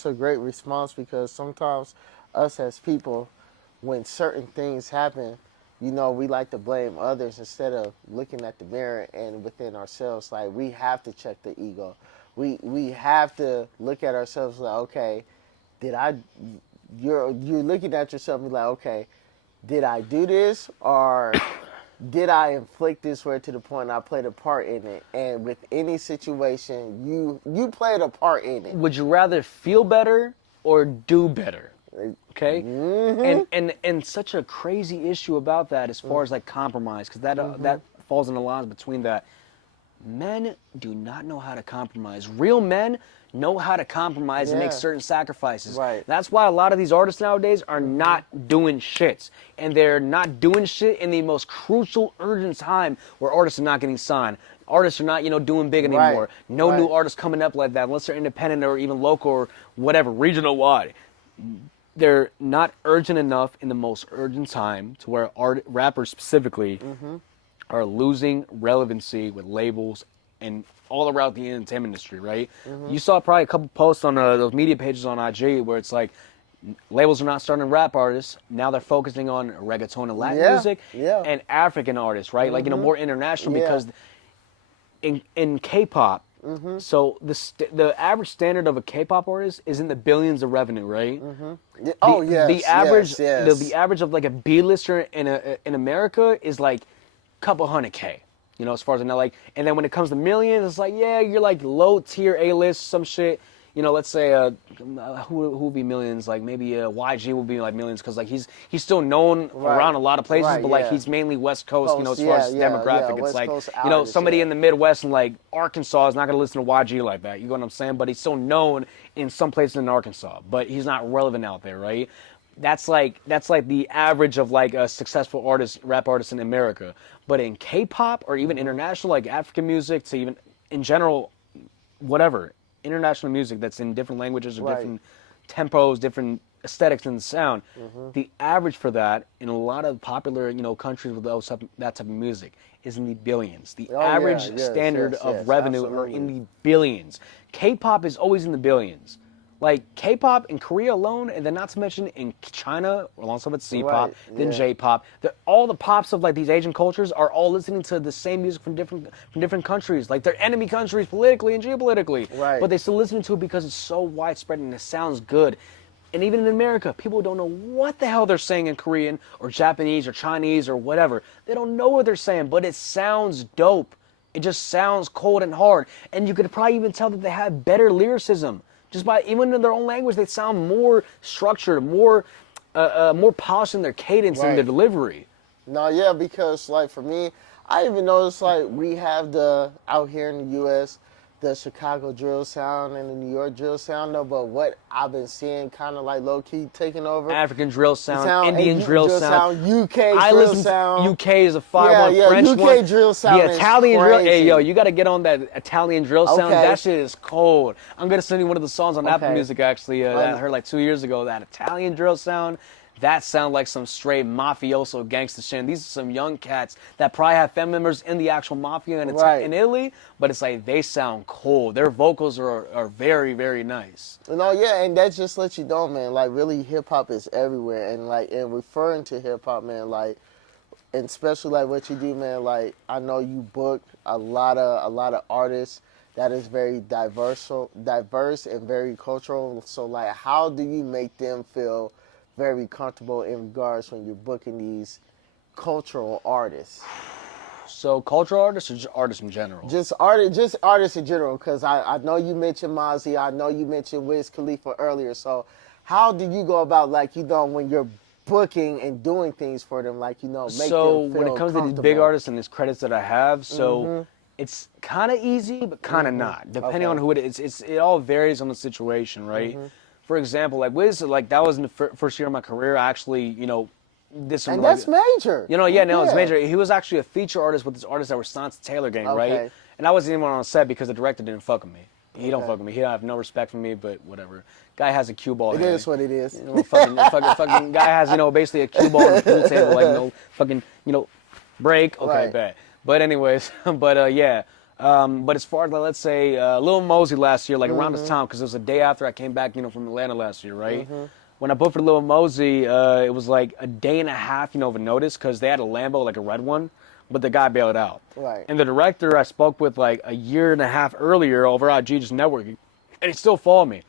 a great response because sometimes us as people, when certain things happen, we like to blame others instead of looking at the mirror and within ourselves. Like we have to check the ego. We have to look at ourselves like, okay, did I? You're looking at yourself and be like, okay, did I do this or did I inflict this way to the point I played a part in it? And with any situation, you played a part in it. Would you rather feel better or do better? Okay, Mm-hmm. and such a crazy issue about that as far as like compromise, because that falls in the lines between that. Men do not know how to compromise. Real men know how to compromise and make Yeah. certain sacrifices. Right. That's why a lot of these artists nowadays are not doing shit. And they're not doing shit in the most crucial, urgent time where artists are not getting signed. Artists are not, doing big Right. anymore. No new Right. artists coming up like that unless they're independent or even local or whatever, regional wide. They're not urgent enough in the most urgent time to where rappers specifically are losing relevancy with labels and all around the entertainment industry, right? You saw probably a couple posts on those media pages on IG where it's like labels are not starting rap artists. Now they're focusing on reggaeton and Latin Yeah, music yeah. and African artists, right? Like, more international Yeah. because in K-pop, so the average standard of a K-pop artist is in the billions of revenue, right? Oh yes. The average, Yes. the average of like a B-lister in America is like a couple hundred K. As far as I know, like, and then when it comes to millions, it's like, yeah, you're like low tier A-list, some shit. Let's say who would be millions? Like maybe YG would be like millions because like he's still known Right. around a lot of places, Right, but like yeah. he's mainly West Coast. Coast, As far as yeah, demographic, it's West like Coast artists, somebody yeah. in the Midwest and like Arkansas is not gonna listen to YG like that. You know what I'm saying? But he's still known in some places in Arkansas, but he's not relevant out there, right? That's like the average of like a successful artist, rap artist in America. But in K-pop or even international, like African music, to even in general, whatever international music that's in different languages or Right. different tempos, different aesthetics and sound, the average for that in a lot of popular countries with that type of music is in the billions. The Oh, yeah, average yes, standard yes, of yes, revenue are absolutely. in the billions. K-pop is always in the billions. Like K-pop in Korea alone, and then not to mention in China, alongside with C-pop, Right, then yeah. J-pop. All the pops of like these Asian cultures are all listening to the same music from different countries. Like they're enemy countries politically and geopolitically, Right. but they still listen to it because it's so widespread and it sounds good. And even in America, people don't know what the hell they're saying in Korean or Japanese or Chinese or whatever. They don't know what they're saying, but it sounds dope. It just sounds cold and hard. And you could probably even tell that they have better lyricism. Just by even in their own language, they sound more structured, more polished in their cadence and their Right. delivery. No, yeah, because like for me, I even noticed like we have the out here in the U.S. the Chicago drill sound and the New York drill sound, though. But what I've been seeing, kind of like low key taking over. African drill sound, and Indian drill sound. UK I drill listen sound. to UK is a fire Yeah, one, yeah, French UK one. drill sound The is Italian drill. Hey, crazy. yo, you got to get on that Italian drill sound. Okay. That shit is cold. I'm gonna send you one of the songs on Apple Okay. Music actually that I heard like 2 years ago. That Italian drill sound. That sound like some straight mafioso gangster shit. And these are some young cats that probably have family members in the actual mafia in, Right. in Italy, but it's like they sound cold. Their vocals are very, very nice. No, yeah, and that just lets you know, man. Like, really, hip hop is everywhere, and like, and referring to hip hop, man, like, and especially like what you do, man. Like, I know you book a lot of artists that is very diverse and very cultural. So, like, how do you make them feel very comfortable in regards when you're booking these cultural artists? So cultural artists or just artists in general? Just artists in general, because I know you mentioned Mozzie, I know you mentioned Wiz Khalifa earlier. So how do you go about, like, when you're booking and doing things for them, like, make So them feel when it comes to these big comfortable? artists and these credits that I have, so it's kind of easy, but kind of not, depending on who it is. It all varies on the situation, right? For example, like Wiz, like that was in the first year of my career. I actually, did some And like, that's major. it's major. He was actually a feature artist with this artist that were signed to Taylor Gang, right? Okay. And I wasn't even on set because the director didn't fuck with me. He don't fuck with me. He don't have no respect for me, but whatever. Guy has a cue ball. It is what it is. Fucking guy has, basically a cue ball on the pool table, like, fucking, break. Okay, Right. bet. But anyways, yeah. But as far as, like, let's say, Lil Mosey last year, like around this time, because it was the day after I came back, from Atlanta last year, right? When I booked for Lil Mosey, it was like a day and a half, of a notice, because they had a Lambo, like a red one, but the guy bailed out. Right. And the director I spoke with like a year and a half earlier over at Jesus Networking, and he still followed me.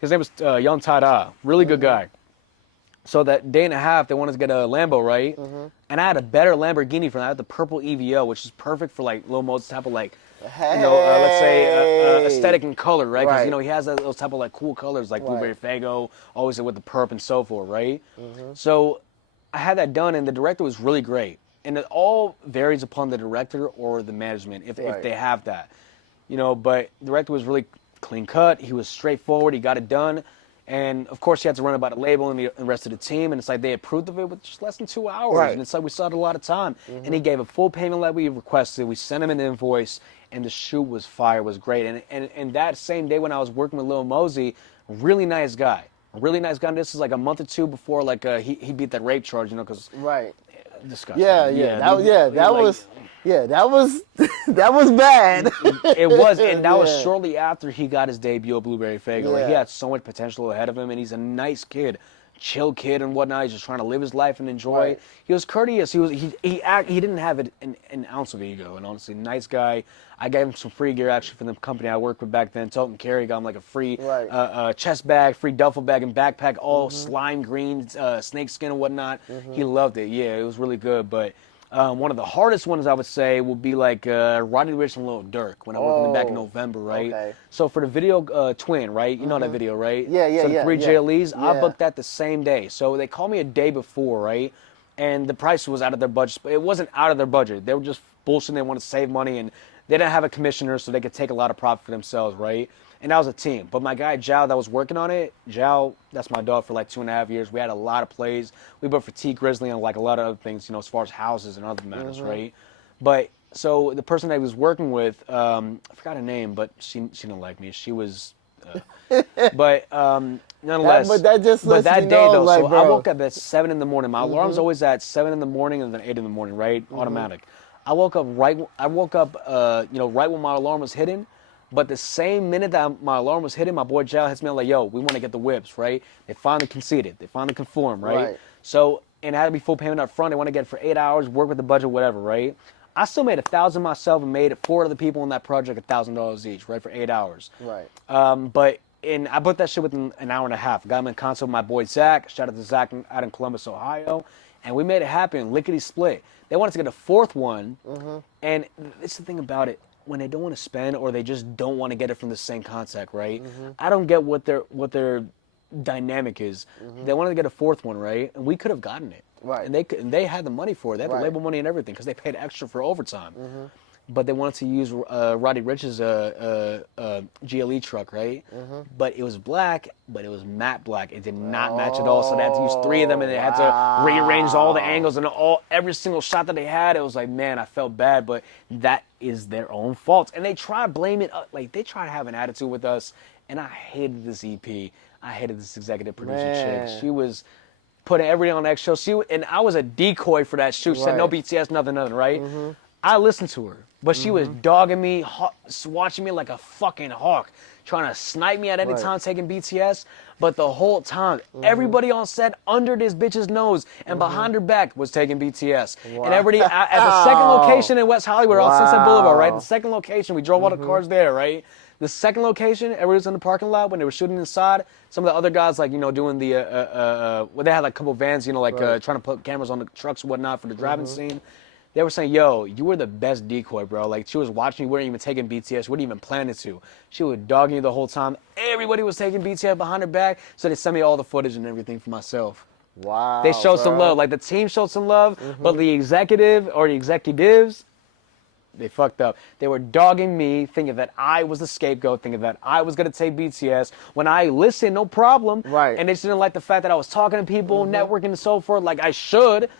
His name was Young Tada, really good guy. So that day and a half, they wanted to get a Lambo, right? And I had a better Lamborghini for that. I had the purple EVO, which is perfect for like Lil Mosey's type of like, let's say aesthetic and color, right? Because he has those type of like cool colors, like Blueberry Faygo, always with the perp and so forth, right? So I had that done, and the director was really great. And it all varies upon the director or the management if they have that, But the director was really clean cut. He was straightforward. He got it done. And of course, he had to run it by the label and the rest of the team. And it's like they approved of it with just less than 2 hours. Right. And it's like we still had a lot of time. And he gave a full payment like we requested. We sent him an invoice, and the shoot was fire. It was great. And that same day when I was working with Lil Mosey, really nice guy. Really nice guy. And this is like a month or two before like he beat that rape charge, because disgusting. That was that was bad. It was, and that was shortly after he got his debut at Blueberry Faygo. Like, he had so much potential ahead of him, and he's a nice kid, chill kid and whatnot. He's just trying to live his life and enjoy. Right. He was courteous. He didn't have an ounce of ego, and honestly, nice guy. I gave him some free gear actually from the company I worked with back then. Toten Carry got him like a free chest bag, free duffel bag, and backpack, all slime green, snake skin and whatnot. He loved it. Yeah, it was really good. But one of the hardest ones I would say will be like Roddy Ricch and Lil Durk when I worked in back in November, right? Okay. So for the video Twin, right? You know that video, right? So the three JLEs, I booked that the same day. So they called me a day before, right? And the price was out of their budget. It wasn't out of their budget. They were just bullshitting. They wanted to save money, and they didn't have a commissioner, so they could take a lot of profit for themselves, right? And that was a team. But my guy, Jao, that was working on it, Jao, that's my dog for like 2.5 years. We had a lot of plays. We booked for T Grizzly and like a lot of other things, as far as houses and other matters, right? But so the person that I was working with, I forgot her name, but she didn't like me. She was, but nonetheless. But that just lets that me day know, though, like, so bro. I woke up at 7 in the morning. My alarm's always at 7 in the morning and then 8 in the morning, right? Automatic. I woke up right when my alarm was hitting. But the same minute that my alarm was hitting, my boy Jal hits me like, yo, we want to get the whips, right? They finally conceded. They finally conformed, right? So, and it had to be full payment up front. They want to get it for 8 hours, work with the budget, whatever, right? I still made $1,000 myself and made 4 other people on that project $1,000 each, right, for 8 hours. Right. But I booked that shit within an hour and a half. Got him in concert with my boy Zach. Shout out to Zach out in Columbus, Ohio. And we made it happen, lickety split. They wanted to get a 4th one. And it's the thing about it. When they don't want to spend or they just don't want to get it from the same contact, right? I don't get what their dynamic is. They wanted to get a 4th one, right? And we could have gotten it. Right. And they had the money for it. They had the label money and everything because they paid extra for overtime. But they wanted to use Roddy Ricch's GLE truck, right? But it was black, but it was matte black. It did not match at all. So they had to use 3 of them, and they had to rearrange all the angles and every single shot that they had. It was like, man, I felt bad, but that is their own fault. And they try to blame it, like they try to have an attitude with us. And I hated this EP. I hated this executive producer chick. She was putting everything on eggshells. And I was a decoy for that shoot. She said no BTS, nothing, right? I listened to her, but she was dogging me, watching me like a fucking hawk, trying to snipe me at any time taking BTS. But the whole time, everybody on set under this bitch's nose and behind her back was taking BTS. And everybody at the second location in West Hollywood on Sunset Boulevard, right? The second location, we drove all the cars there, right? The second location, everybody was in the parking lot when they were shooting inside. Some of the other guys, like, doing the, they had like a couple vans, trying to put cameras on the trucks and whatnot for the driving scene. They were saying, yo, you were the best decoy, bro. Like, she was watching you, weren't even taking BTS, wouldn't even plan it to. She was dogging you the whole time. Everybody was taking BTS behind her back, so they sent me all the footage and everything for myself. Wow. They showed some love. Like, the team showed some love, but the executive or the executives, They fucked up. They were dogging me, thinking that I was the scapegoat, thinking that I was going to take BTS. When I listened, no problem. Right. And they just didn't like the fact that I was talking to people, networking and so forth, like I should.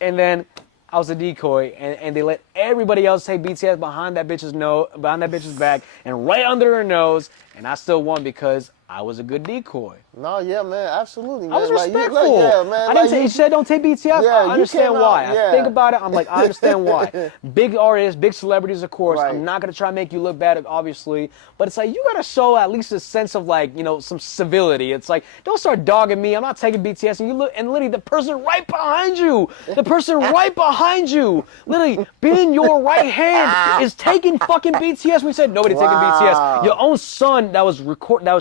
And then I was a decoy, and they let everybody else take BTS behind that bitch's back, and right under her nose, and I still won because I was a good decoy. No, yeah, man, absolutely, man. I was Like, respectful. yeah, man. I Like, didn't say, you said don't take BTS. Yeah, I you understand came why. out, yeah. I think about it. I'm like, I understand why. Big artists, big celebrities, of course. Right. I'm not going to try to make you look bad, obviously. But it's like, you got to show at least a sense of, like, you know, some civility. It's like, don't start dogging me. I'm not taking BTS. And you look, and literally the person right behind you, literally being your right hand is taking fucking BTS. We said nobody taking BTS. Your own son that was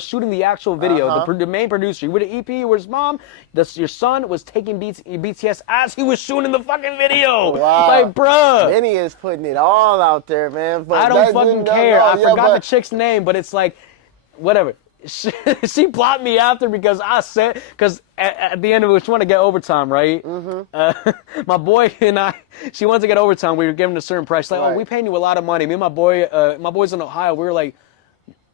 shooting the actual video, the main producer, you with an EP, where's mom? Your son was taking BTS as he was shooting the fucking video. Wow. Like, bruh. Benny is putting it all out there, man. But I don't fucking care. I forgot the chick's name, but it's like, whatever. She blocked me after because at the end of it, she wanted to get overtime, right? My boy and I, she wanted to get overtime. We were giving a certain price. Like, oh, we paying you a lot of money. Me and my boys in Ohio, we were like,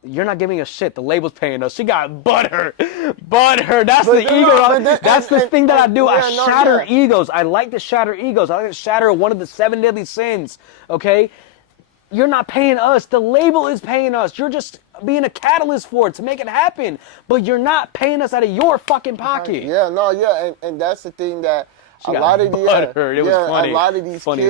you're not giving us shit. The label's paying us. She got butter. That's the ego. That's the thing that I do. I shatter egos. I like to shatter egos. I like to shatter one of the 7 deadly sins. Okay? You're not paying us. The label is paying us. You're just being a catalyst for it to make it happen. But you're not paying us out of your fucking pocket. Yeah, no, yeah, and that's the thing that It was funny. A lot of these Funny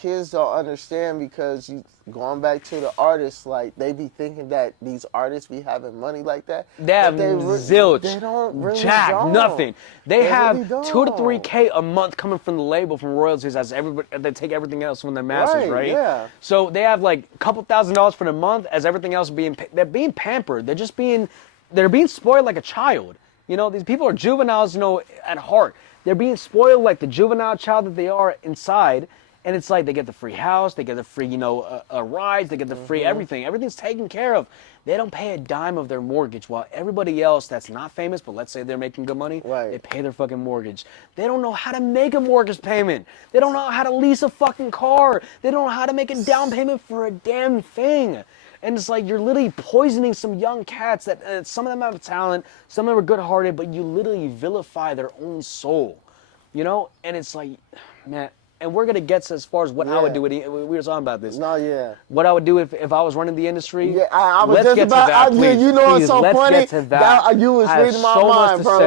kids don't understand because going back to the artists, like they be thinking that these artists be having money like that. They have zilch, they don't really jack, nothing. They have really don't. 2 to 3K a month coming from the label from royalties as everybody. They take everything else from their masters, right? Yeah. So they have like a couple $1,000s for the month as everything else they're being pampered. They're being spoiled like a child. You know, these people are juveniles, you know, at heart. They're being spoiled like the juvenile child that they are inside. And it's like they get the free house, they get the free, you know, rides, they get the free everything. Everything's taken care of. They don't pay a dime of their mortgage, while everybody else that's not famous, but let's say they're making good money, they pay their fucking mortgage. They don't know how to make a mortgage payment. They don't know how to lease a fucking car. They don't know how to make a down payment for a damn thing. And it's like you're literally poisoning some young cats that some of them have talent, some of them are good-hearted, but you literally vilify their own soul, you know? And it's like, man... And we're going to get to as far as what I would do. We were talking about this. No, yeah. What I would do if I was running the industry. Yeah, I was let's just get about, to that, please. you know, please, it's so let's funny. Get to that. You was reading my so mind, bro.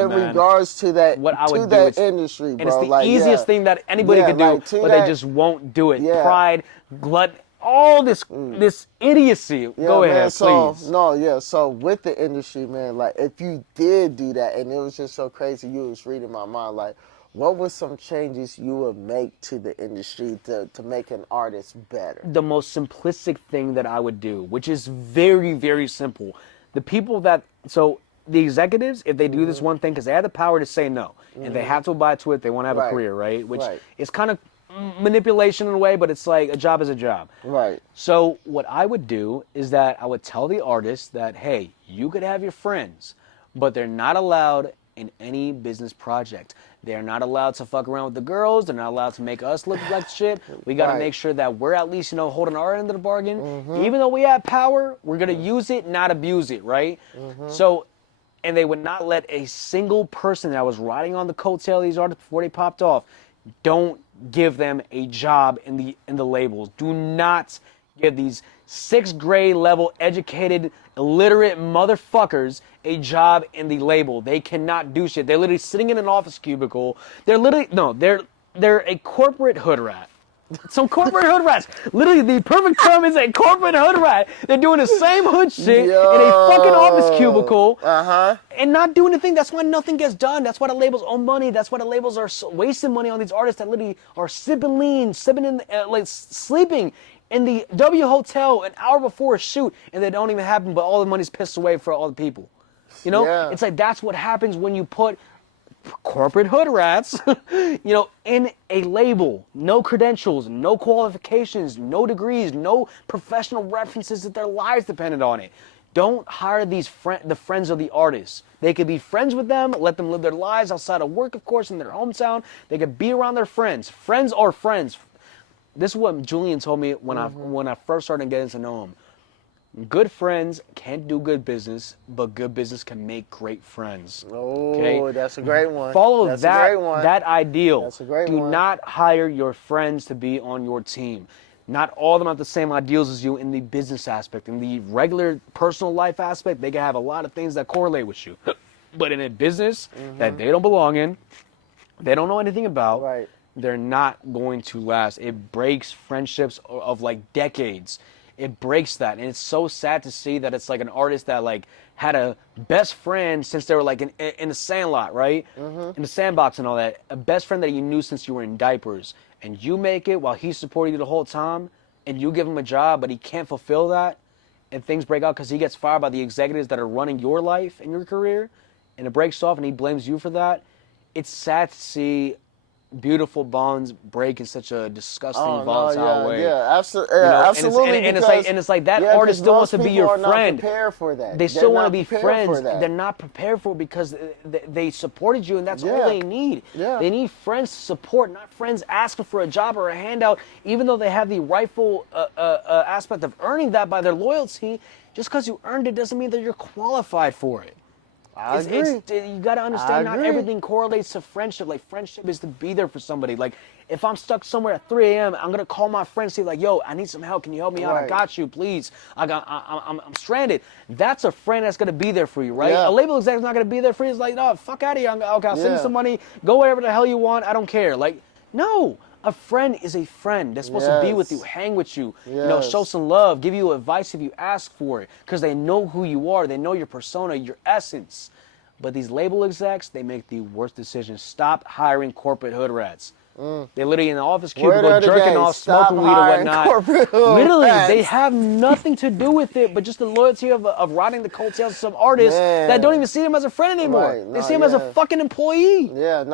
In regards to that, what I would to do that is, industry, bro. And it's the easiest thing that anybody could do, but they just won't do it. Yeah. Pride, glut, all this idiocy. Go ahead, please. So with the industry, man, like if you did do that, and it was just so crazy, you was reading my mind, like. What were some changes you would make to the industry to make an artist better? The most simplistic thing that I would do, which is very, very simple. The executives, if they do this one thing, because they have the power to say no, and they have to abide to it, they want to have a career, right? Which is kind of manipulation in a way, but it's like a job is a job. Right. So what I would do is that I would tell the artist that, hey, you could have your friends, but they're not allowed in any business project. They're not allowed to fuck around with the girls. They're not allowed to make us look like shit. We got to make sure that we're at least, you know, holding our end of the bargain. Even though we have power, we're going to use it, not abuse it, right? So, and they would not let a single person that was riding on the coattail of these artists before they popped off, don't give them a job in the labels. Do not give these 6th grade level educated, illiterate motherfuckers a job in the label. They cannot do shit. They're literally sitting in an office cubicle. They're a corporate hood rat. Some corporate hood rats. Literally, the perfect term is a corporate hood rat. They're doing the same hood shit in a fucking office cubicle and not doing anything. That's why nothing gets done. That's why the labels owe money. That's why the labels are wasting money on these artists that literally are sipping lean, sleeping in the W Hotel an hour before a shoot, and they don't even happen, but all the money's pissed away for all the people. You know? It's like that's what happens when you put corporate hood rats, you know, in a label. No credentials, no qualifications, no degrees, no professional references that their lives depended on it. Don't hire the friends of the artists. They could be friends with them, let them live their lives outside of work, of course, in their hometown. They could be around their friends. Friends are friends. This is what Julian told me when I first started getting to know him. Good friends can't do good business, but good business can make great friends. Oh, okay? that's a great one. Follow that's that, a great one. that ideal. That's a great do one. not hire your friends to be on your team. Not all of them have the same ideals as you in the business aspect. In the regular personal life aspect, they can have a lot of things that correlate with you. But in a business that they don't belong in, they don't know anything about, Right. they're not going to last. It breaks friendships of like decades. It breaks that, and it's so sad to see that it's like an artist that like had a best friend since they were like in the sandlot, right? In the sandbox and all that. A best friend that you knew since you were in diapers, and you make it while he's supporting you the whole time, and you give him a job, but he can't fulfill that, and things break out because he gets fired by the executives that are running your life and your career, and it breaks off, and he blames you for that. It's sad to see beautiful bonds break in such a disgusting, volatile way. Yeah, absolutely. And it's like that artist still wants to be your friend. Not prepared for that. They still want to be friends. They're not prepared for it because they supported you, and that's all they need. Yeah. They need friends to support, not friends asking for a job or a handout, even though they have the rightful aspect of earning that by their loyalty. Just because you earned it doesn't mean that you're qualified for it. I agree. You got to understand, not everything correlates to friendship. Like, friendship is to be there for somebody. Like, if I'm stuck somewhere at 3 a.m., I'm going to call my friend and say, like, yo, I need some help. Can you help me out? I got you, please. I'm stranded. That's a friend that's going to be there for you, right? Yeah. A label executive's not going to be there for you. It's like, no, fuck out of here. Okay, I'll send you some money. Go wherever the hell you want. I don't care. Like, no. A friend is a friend. They're supposed to be with you, hang with you, show some love, give you advice if you ask for it, because they know who you are. They know your persona, your essence. But these label execs, they make the worst decisions. Stop hiring corporate hood rats. They're literally in the office cubicle, jerking off, smoking weed or whatnot. Literally, they have nothing to do with it, but just the loyalty of riding the coattails of some artists that don't even see them as a friend anymore. They see them as a fucking employee. Yeah,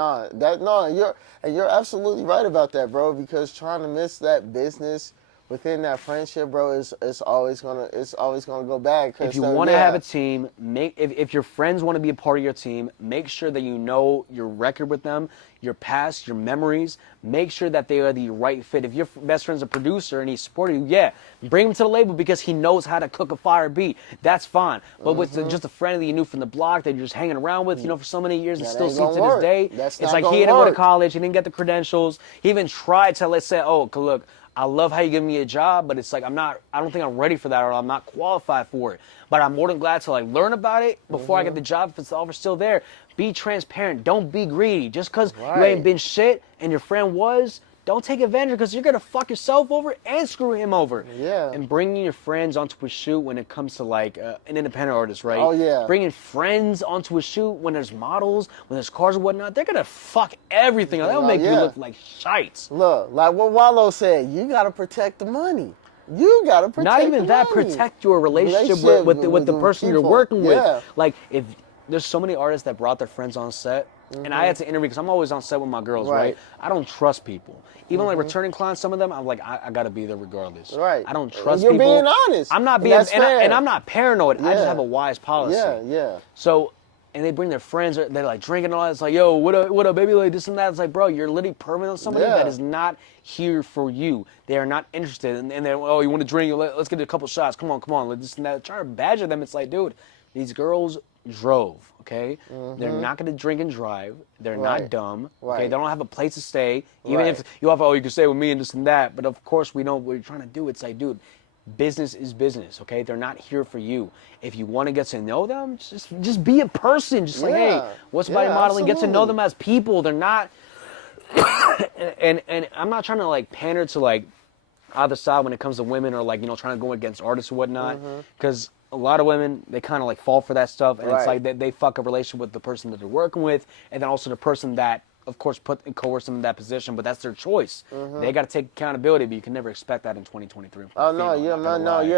you're absolutely right about that, bro. Because trying to miss that business within that friendship, bro, it's always gonna go bad. If you want to have a team, if your friends want to be a part of your team, make sure that you know your record with them, your past, your memories. Make sure that they are the right fit. If your best friend's a producer and he's supporting you, bring him to the label because he knows how to cook a fire beat. That's fine. But with just a friend that you knew from the block that you're just hanging around with, for so many years, and still see to this day, it's like he didn't go to college, he didn't get the credentials. He even tried to, let's say, oh, look, I love how you give me a job, but it's like I don't think I'm ready for that, or I'm not qualified for it. But I'm more than glad to learn about it before I get the job if the offer's still there. Be transparent. Don't be greedy. Just because you ain't been shit and your friend was, don't take advantage because you're going to fuck yourself over and screw him over. Yeah. And bringing your friends onto a shoot when it comes to an independent artist, right? Oh, yeah. Bringing friends onto a shoot when there's models, when there's cars and whatnot, they're going to fuck everything. That'll make you look like shite. Look, like what Wallow said, you got to protect the money. You got to protect Not even that, money. Protect your relationship with the person people. You're working with. Like, if there's so many artists that brought their friends on set, and I had to interview because I'm always on set with my girls, right? I don't trust people. Even like returning clients, some of them, I'm like, I got to be there regardless. Right. I don't trust You're people. You're being honest. I'm not being, and I'm not paranoid. I just have a wise policy. Yeah. So, and they bring their friends, they're like drinking and all that. It's like, yo, what up, baby? Like this and that. It's like, bro, you're literally permanent with somebody that is not here for you. They are not interested. And they're, oh, you want to drink? Let's get a couple shots. Come on. Like this and that. Trying to badger them. It's like, dude, these girls drove, okay? They're not going to drink and drive. They're not dumb, okay? They don't have a place to stay. Even if you offer, oh, you can stay with me and this and that. But of course, we know what you're trying to do. It's like, dude, business is business, okay? They're not here for you. If you want to get to know them, just be a person. Just like, hey, what's body modeling? Get to know them as people. They're not, and I'm not trying to pander to either side when it comes to women or trying to go against artists or whatnot, because a lot of women, they kind of fall for that stuff, and it's like they fuck a relationship with the person that they're working with, and then also the person that, of course, coerce them in that position, but that's their choice. They got to take accountability, but you can never expect that in 2023. Oh no, yeah,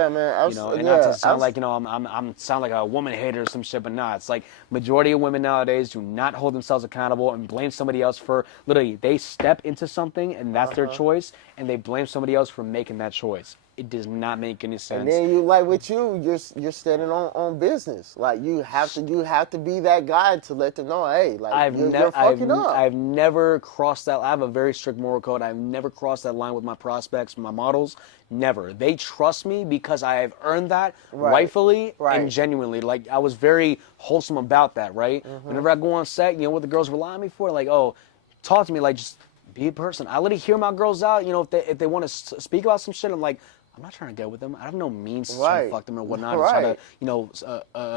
man. And not to sound like I'm sound like a woman hater or some shit, but nah, it's like majority of women nowadays do not hold themselves accountable and blame somebody else for literally they step into something and that's their choice, and they blame somebody else for making that choice. It does not make any And sense. then you like with you, you're standing on business. Like you have to be that guy to let them know, hey, like you're fucking up. I've never crossed that. I have a very strict moral code. I've never crossed that line with my prospects, my models. Never. They trust me because I have earned that Right. rightfully and Right. genuinely. Like I was very wholesome about that, right? Whenever I go on set, you know what the girls rely on me for? Like, oh, talk to me, like just be a person. I let it hear my girls out. You know, if they want to speak about some shit, I'm like, I'm not trying to get with them. I have no means to try to Right. fuck them or whatnot. To try to, Right. you know,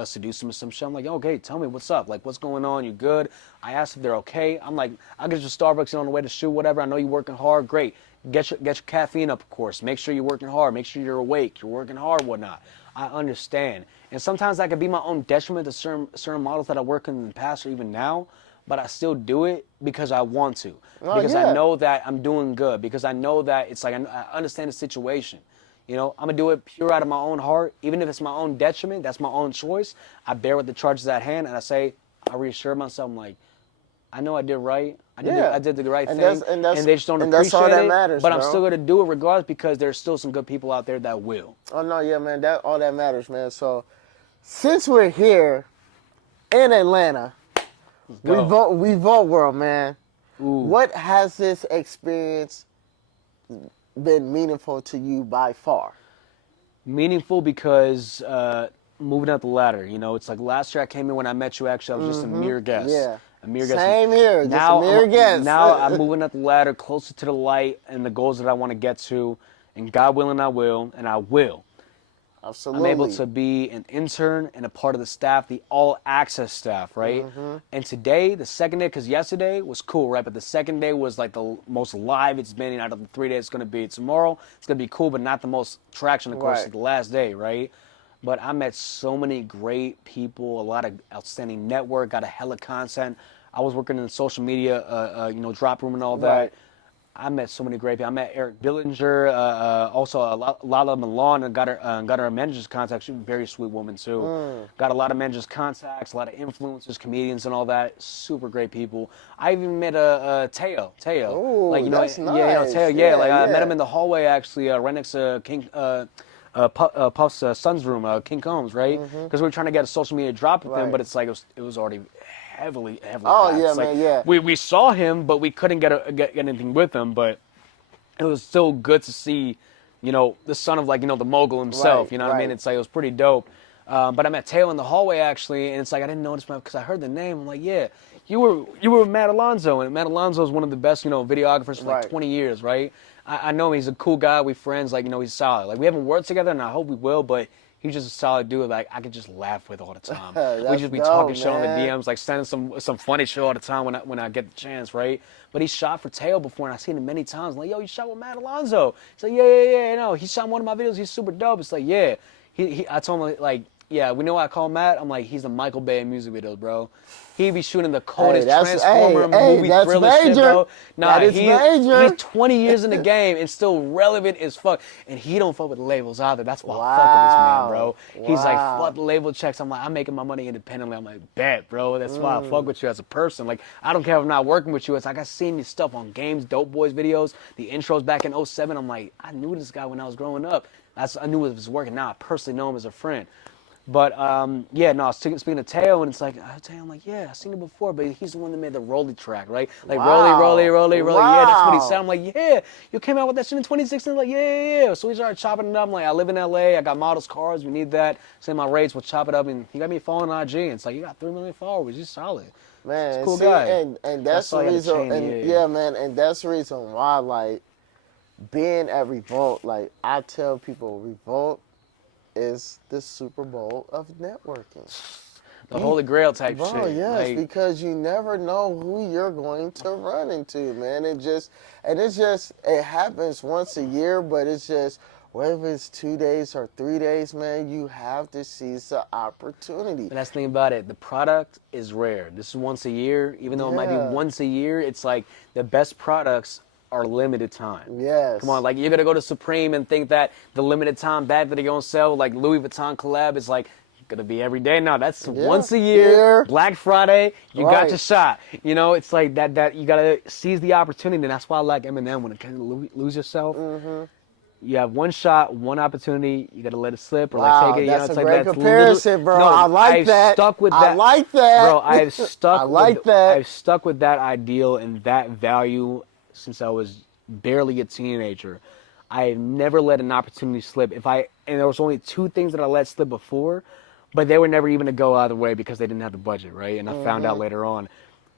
seduce them or some shit. I'm like, okay, tell me what's up. Like, what's going on? You good? I asked if they're okay. I'm like, I'll get you Starbucks on the way to shoot, whatever. I know you're working hard. Great. Get your caffeine up, of course. Make sure you're working hard. Make sure you're awake. You're working hard, whatnot. I understand. And sometimes that could be my own detriment to certain models that I work in the past or even now. But I still do it because I want to. Oh Because I yeah. know that I'm doing good. Because I know that it's like I understand the situation. You know, I'm gonna do it pure out of my own heart, even if it's my own detriment. That's my own choice. I bear with the charges at hand, and I reassure myself, I'm like, I know I did right. Yeah. I did the right And thing, and they just don't that's all appreciate that it. matters, But I'm still bro. gonna do it regardless because there's still some good people out there that will. Oh no, yeah, man. That all that matters, man. So since we're here in Atlanta, Go. we vote world, man. Ooh, What has this experience been meaningful to you by far? meaningful because moving up the ladder. You know, it's like last year I came in when I met you. Actually, I was just a mere guest. Yeah. A mere guest. Same here, just a mere guess. Now I'm moving up the ladder closer to the light and the goals that I want to get to, and God willing, I will, and I will. I'm able Absolutely. to be an intern and a part of the staff, the all access staff, right? And today, the second day, because yesterday was cool, right? But the second day was like the most live it's been out of the 3 days it's going to be. Tomorrow, it's going to be cool, but not the most traction, of course, Right. it's the last day, right? But I met so many great people, a lot of outstanding network, got a hella content. I was working in social media, you know, drop room and all Right. that. I met so many great people. I met Eric Billinger, also Lala Milan, and got her manager's contacts. She's a very sweet woman too. Got a lot of manager's contacts, a lot of influencers, comedians, and all that. Super great people. I even met Teo. Like Ooh, you know, that's yeah, you know Teo. nice. Yeah, Yeah, like I met yeah. him in the hallway actually, right next to King. Puff's son's room, King Combs, right? Because we were trying to get a social media drop with him, Right. but it's like it was already heavily Oh packed. yeah, It's like man, yeah. we saw him, but we couldn't get anything with him. But it was still good to see, you know, the son of like, you know, the mogul himself. Right, You know what I mean? right. It's like it was pretty dope. But I met Taylor in the hallway actually, and it's like I didn't notice him because I heard the name. I'm like, yeah, you were with Matt Alonzo, and Matt Alonzo is one of the best, you know, videographers for like Right. 20 years, right? I know him, he's a cool guy. We friends, like you know, he's solid. Like we haven't worked together, and I hope we will, but. He's just a solid dude. Like I could just laugh with all the time. We That's just be talking dope, shit on the man. DMs, like sending some funny shit all the time when I get the chance, right? But he shot for Teo before, and I've seen him many times. I'm like, yo, you shot with Matt Alonzo. He's like, yeah, you know, he shot one of my videos. He's super dope. It's like, yeah. I told him like, yeah, we know what I call Matt. I'm like, he's the Michael Bay in music videos, bro. He be shooting the coldest Transformer movie That's thriller shit, major. bro. Nah, That is he's major. 20 years in the game and still relevant as fuck. And he don't fuck with the labels either. That's why I fuck with this man, Wow. bro. He's like, Wow. fuck the label checks. I'm like, I'm making my money independently. I'm like, bet, bro. That's why I fuck with you as a person. Like, I don't care if I'm not working with you. It's like I seen your stuff on games, Dope Boys videos, the intros back in '07. I'm like, I knew this guy when I was growing up. I knew it was working. Now I personally know him as a friend. But yeah, no, speaking of Teo, and it's like, I'm like, yeah, I've seen it before, but he's the one that made the Rolly track, right? Like, Wow. Rolly, yeah, that's what he said. Wow. I'm like, yeah, you came out with that shit in 2016. I'm like, yeah. So we started chopping it up. I'm like, I live in LA, I got models, cars, we need that. Say my rates, we'll chop it up, and he got me following IG. And it's like, you got 3 million followers, you're solid. He's a Man, cool see, guy. and I that's saw the you had a reason, chain, and yeah. yeah, man, and that's the reason why, like, being at Revolt, like, I tell people, Revolt is the Super Bowl of networking. The Holy Grail type Bro, shit. yes, Like, because you never know who you're going to run into, man. It happens once a year, but it's just, whether it's 2 days or 3 days, man, you have to seize the opportunity. and that's the thing about it. The product is rare. This is once a year. Even though it might be Yeah. once a year, it's like the best products are limited time. Yes. Come on, like you're gonna go to Supreme and think that the limited time bag that they're gonna sell, like Louis Vuitton collab, is like gonna be every day. No, that's once a year. Year. Black Friday, you got Right. your shot. You know, it's like that you gotta seize the opportunity, and that's why I like Eminem when it kind of lose yourself. You have one shot, one opportunity. You gotta let it slip or like take Wow, it. You know, that's a it's like great that's literally comparison, bro. I no. like that. I like that. Bro. I like that. I've stuck with that ideal and that value since I was barely a teenager. I have never let an opportunity slip. And there was only two things that I let slip before, but they were never even to go either way because they didn't have the budget, right? And I found out later on.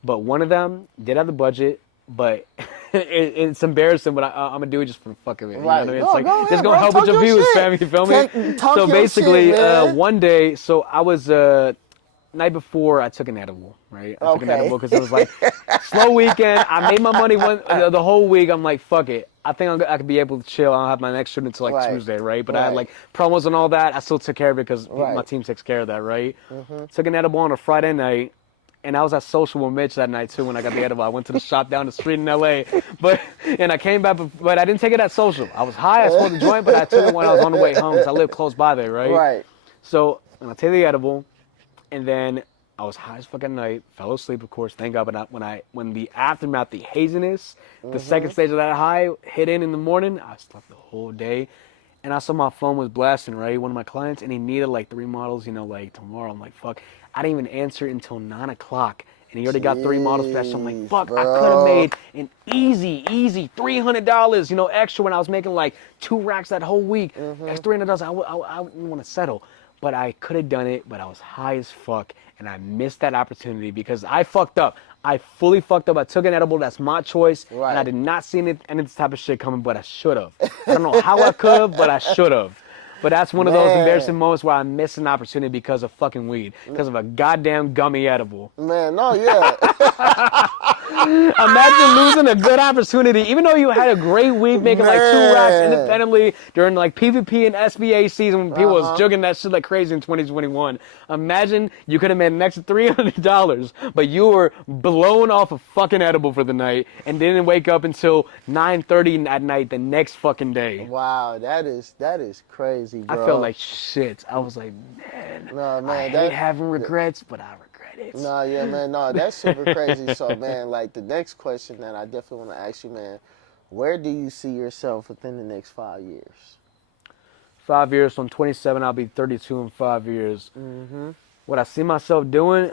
But one of them did have the budget, but it's embarrassing. But I'm gonna do it just for fucking it. You know what I Right. mean? It's No, like go it's ahead, gonna bro. help with Talk your your views, shit. fam. You feel me? Talk So your basically, shit, man. one day, so I was night before I took an edible, right? I took an Okay. edible because it was like slow weekend. I made my money the whole week. I'm like, fuck it. I think I could be able to chill. I don't have my next shoot until like Right. Tuesday, right? But I had Right. like promos and all that. I still took care of it because my Right. team takes care of that, right? Took an edible on a Friday night. And I was at social with Mitch that night too when I got the edible. I went to the shop down the street in LA, and I came back, but I didn't take it at social. I was high, I smoked the joint, but I took it when I was on the way home because I live close by there, right? Right. So when I take the edible, and then I was high as fucking night, fell asleep, of course. Thank God. But when the aftermath, the haziness, the second stage of that high hit in the morning, I slept the whole day, and I saw my phone was blasting. Right, one of my clients, and he needed like 3 models, like tomorrow. I'm like, fuck. I didn't even answer until 9 o'clock, and he already got 3 models flashed. I'm like, Jeez, fuck. I could have bro. made an easy $300, extra when I was making like 2 racks that whole week. That's $300. I didn't want to settle. But I could have done it, but I was high as fuck, and I missed that opportunity because I fucked up. I fully fucked up. I took an edible. That's my choice, and I Right. did not see any of this type of shit coming, but I should have. I don't know how I could have, but I should have. But that's one of those Man. embarrassing moments where I missed an opportunity because of fucking weed, because of a goddamn gummy edible. Man, no, yeah. Imagine losing a good opportunity, even though you had a great week making like 2 racks Man. independently during like PvP and SBA season when people was Uh-huh. jugging that shit like crazy in 2021. Imagine you could have made an extra $300, but you were blown off a fucking edible for the night and didn't wake up until 9:30 at night the next fucking day. Wow, that is crazy, I bro. felt like shit. I was like, man, No, I man, hate having regrets, but I regret it. no, yeah, man, no, that's super crazy. So, man, like the next question that I definitely want to ask you, man, where do you see yourself within the next 5 years? 5 years, so I'm 27. I'll be 32 in 5 years. Mm-hmm. What I see myself doing,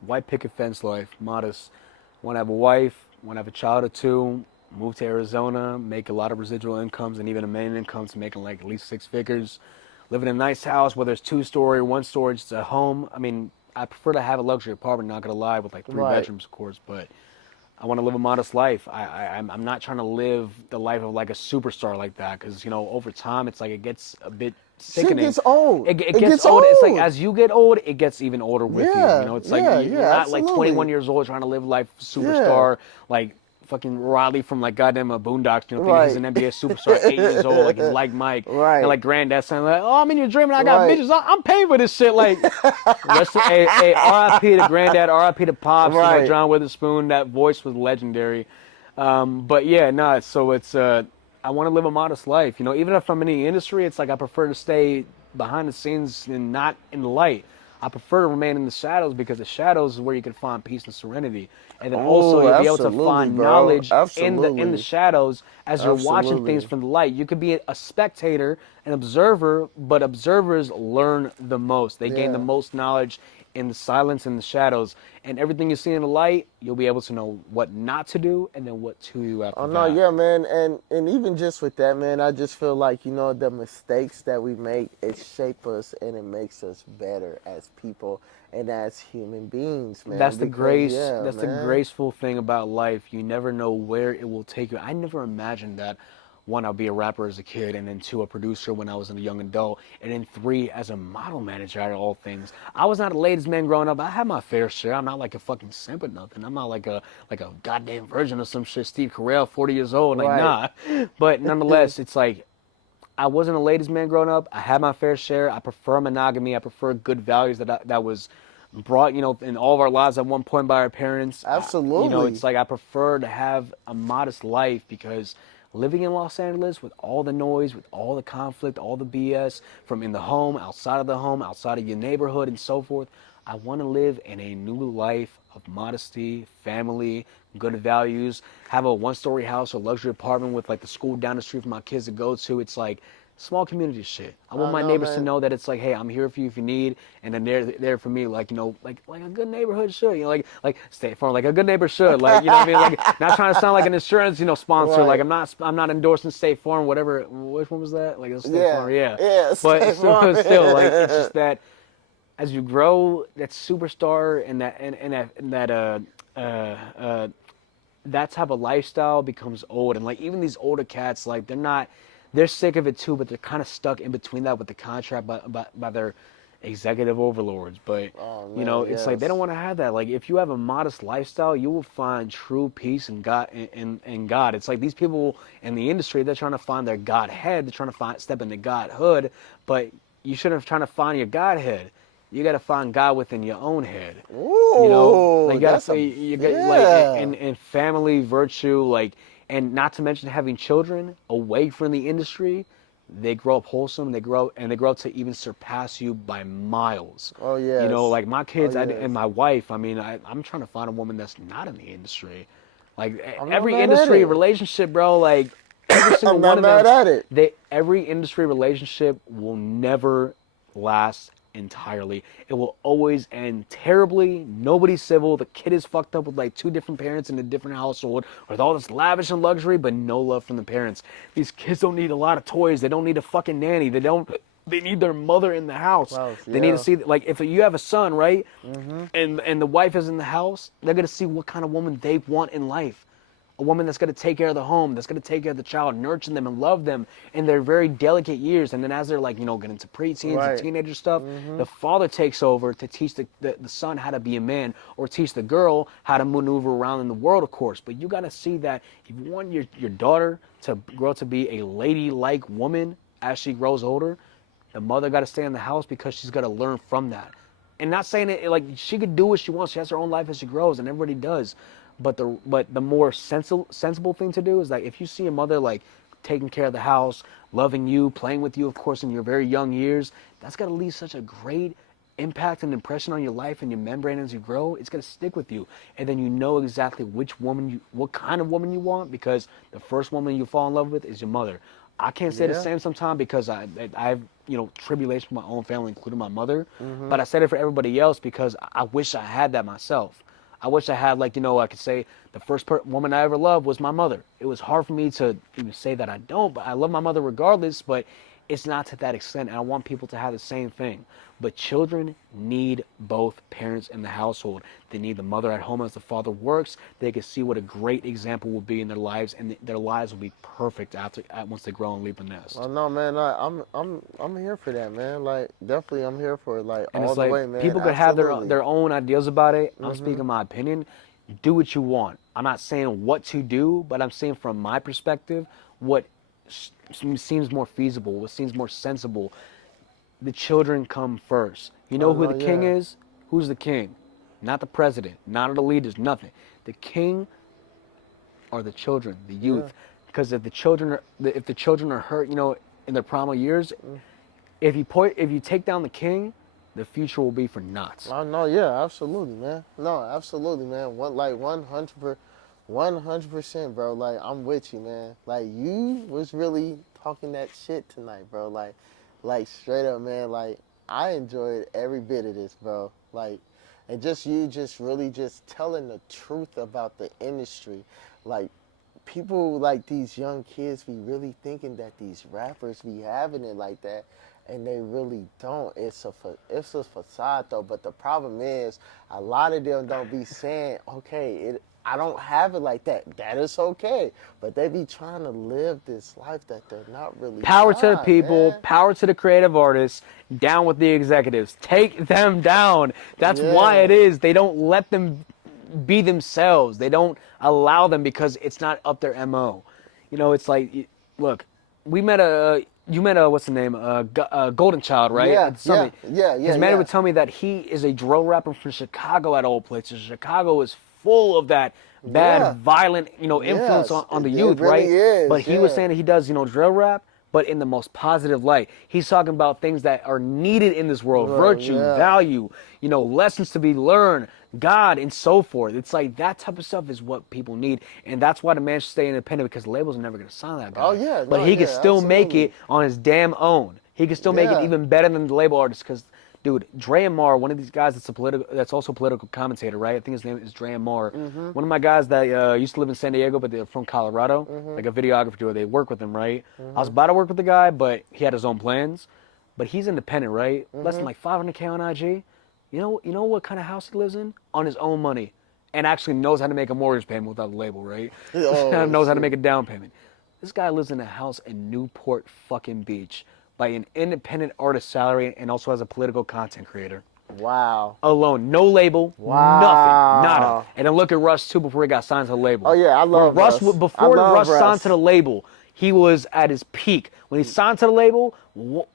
white picket fence life, modest. Want to have a wife, want to have a child or two, move to Arizona, make a lot of residual incomes and even a main income to making like at least 6 figures. Live in a nice house, whether it's 2 story, 1 story, just a home. I mean, I prefer to have a luxury apartment, not gonna lie, with like three Right. bedrooms, of course, but I want to live a modest life. I'm not trying to live the life of like a superstar like that because, over time, it's like it gets a bit Shit sickening. gets old. It It gets gets old. It's like old. as you get old, it gets even older with you. Yeah, It's like yeah, you're yeah, not like 21 absolutely. years old trying to live life Yeah. superstar like fucking Riley from like goddamn Boondocks. Thinking he's Right. an NBA superstar, 8 years old, like he's like Mike, and Right. like granddad saying like, "Oh, I'm in your dream and I got Right. bitches. I'm paying for this shit." Like, R.I.P. to granddad, R.I.P. to pops. Right. John Witherspoon. That voice was legendary. But yeah, no. So it's I want to live a modest life. Even if I'm in the industry, it's like I prefer to stay behind the scenes and not in the light. I prefer to remain in the shadows because the shadows is where you can find peace and serenity. And then also Oh, you'll be able to absolutely, find bro. knowledge in the Absolutely. shadows as you're watching things Absolutely. from the light. You could be a spectator, an observer, but observers learn the most. They gain the Yeah. most knowledge in the silence and the shadows. And everything you see in the light, you'll be able to know what not to do and then what to do Oh after no, that. yeah, man, and even just with that, man, I just feel like the mistakes that we make, it shape us and it makes us better as people and as human beings, man. That's the Because grace. yeah, That's the man, graceful thing about life. You never know where it will take you. I never imagined that. One, I'll be a rapper as a kid, and then two, a producer when I was a young adult, and then three, as a model manager out of all things. I was not a ladies' man growing up. I had my fair share. I'm not like a fucking simp or nothing. I'm not like a goddamn virgin or some shit. Steve Carell, 40 years old. Like right, nah. But nonetheless, it's like I wasn't a ladies' man growing up. I had my fair share. I prefer monogamy. I prefer good values that was brought, in all of our lives at one point by our parents. absolutely, It's like I prefer to have a modest life because living in Los Angeles with all the noise, with all the conflict, all the BS from in the home, outside of the home, outside of your neighborhood, and so forth. I want to live in a new life of modesty, family, good values, have a one-story house or luxury apartment with like the school down the street for my kids to go to. It's like small community shit. I want I my know, neighbors to man. know that it's like, hey, I'm here for you if you need, and then they're there for me, like, like a good neighborhood should, like State Farm, like a good neighbor should, like, you know what I mean, like, not trying to sound like an insurance, sponsor, like Right. I'm not endorsing State Farm, whatever, which one was that, like, it was State Yeah. Farm, yeah, Yeah. but Stay farm. still, like, it's just that as you grow, that superstar and that type of lifestyle becomes old, and like even these older cats, like they're sick of it too, but they're kind of stuck in between that with the contract by their executive overlords. But Oh man, it's like they don't yes. want to have that. Like if you have a modest lifestyle, you will find true peace in God. In God, it's like these people in the industry, they're trying to find their Godhead, they're trying to step into Godhood, but you shouldn't trying to find your Godhead. You got to find God within your own head. Like Ooh, you gotta that's a you get like yeah. and family virtue, like, and not to mention having children away from the industry. They grow up wholesome. They grow up to even surpass you by miles. Oh yes. Like my Oh kids yes. and my wife. I mean, I'm trying to find a woman that's not in the industry. Like I'm not every mad at industry it. relationship, bro. Like every single I'm one not of them, mad at it. every industry relationship will never last entirely. It will always end terribly. Nobody's civil. The kid is fucked up with like two different parents in a different household with all this lavish and luxury, but no love from the parents. These kids don't need a lot of toys. They don't need a fucking nanny. They need their mother in the house. Wow, They need to yeah. see, like, if you have a son, right, Mm-hmm. and the wife is in the house, they're gonna see what kind of woman they want in life. A woman that's going to take care of the home, that's going to take care of the child, nurture them and love them in their very delicate years. And then as they're like, getting into preteens and Right. teenager stuff, Mm-hmm. the father takes over to teach the son how to be a man, or teach the girl how to maneuver around in the world, of course. But you got to see that if you want your daughter to grow to be a ladylike woman as she grows older, the mother got to stay in the house because she's got to learn from that. And not saying it like she could do what she wants. She has her own life as she grows, and everybody does. But the more sensible thing to do is that if you see a mother like taking care of the house, loving you, playing with you, of course, in your very young years, that's got to leave such a great impact and impression on your life and your membrane as you grow. It's going to stick with you, and then you know exactly what kind of woman you want, because the first woman you fall in love with is your mother. I can't say the Yeah. same sometimes because I have tribulation with my own family, including my mother. Mm-hmm. But I said it for everybody else because I wish I had that myself. I wish I had, like, I could say the first woman I ever loved was my mother. It was hard for me to even say that I don't, but I love my mother regardless, but it's not to that extent, and I want people to have the same thing. But children need both parents in the household. They need the mother at home as the father works. They can see what a great example will be in their lives, and their lives will be perfect once they grow and leave the Oh nest. no, man. I'm here for that, man. Like definitely, I'm here for it. Like And all it's the like way, man. people could have their Absolutely. their own ideas about it. I'm Mm-hmm. speaking my opinion. Do what you want. I'm not saying what to do, but I'm saying from my perspective what seems more feasible, what seems more sensible. The children come first. You Oh know who no, the king yeah. is? Who's the king? Not the president, not the leaders, nothing. The king are the children, the Yeah. youth. Because if the children are hurt, in their primal years, Mm. if you take down the king, the future will be for naught. Oh no, yeah. Absolutely, man. No, absolutely, man. 100%, bro. Like I'm with you, man. Like you was really talking that shit tonight, bro. Like straight up, man. Like I enjoyed every bit of this, bro. Like, and just you, just really just telling the truth about the industry. Like people like these young kids be really thinking that these rappers be having it like that, and they really don't. It's a facade though. But the problem is, a lot of them don't be saying, okay, I don't have it like that. That is okay. But they be trying to live this life that they're not really Power to the got, people, man. power to the creative artists, down with the executives. Take them down. That's why Yeah. it is. They don't let them be themselves. They don't allow them because it's not up their MO. It's like, look, you met a, what's the name? Golden Child, right? Yeah, At the yeah, summit. yeah, yeah, His manager yeah. would tell me that he is a drill rapper from Chicago at all places. Chicago is full of that bad, Yeah. violent, influence Yes. on the It youth, really right? But is, he was yeah. saying that he does, drill rap, but in the most positive light. He's talking about things that are needed in this world, Bro, virtue, yeah. value, lessons to be learned, God, and so forth. It's like that type of stuff is what people need, and that's why the man should stay independent, because the labels are never going to sign that Oh guy. yeah, But no, he can yeah, still make absolutely. it on his damn own. He can still make it Yeah. even better than the label artist, because dude, Dre and Mar, one of these guys that's also a political commentator, right? I think his name is Dre and Mar. Mm-hmm. One of my guys that used to live in San Diego, but they're from Colorado, Mm-hmm. like a videographer duo. They work with him, right? I was Mm-hmm. about to work with the guy, but he had his own plans. But he's independent, right? Less than Mm-hmm. like 500K on IG. You know what kind of house he lives in? On his own money, and actually knows how to make a mortgage payment without the label, right? Oh Knows how to make shit. a down payment. This guy lives in a house in Newport fucking Beach by an independent artist salary, and also as a political content creator. Wow. Alone, no label, nothing, nada. Wow. And then look at Russ too before he got signed to the Oh label. yeah, I When love Russ, Russ. I before love Russ signed to Russ. the label, he was at his peak. When he signed to the label,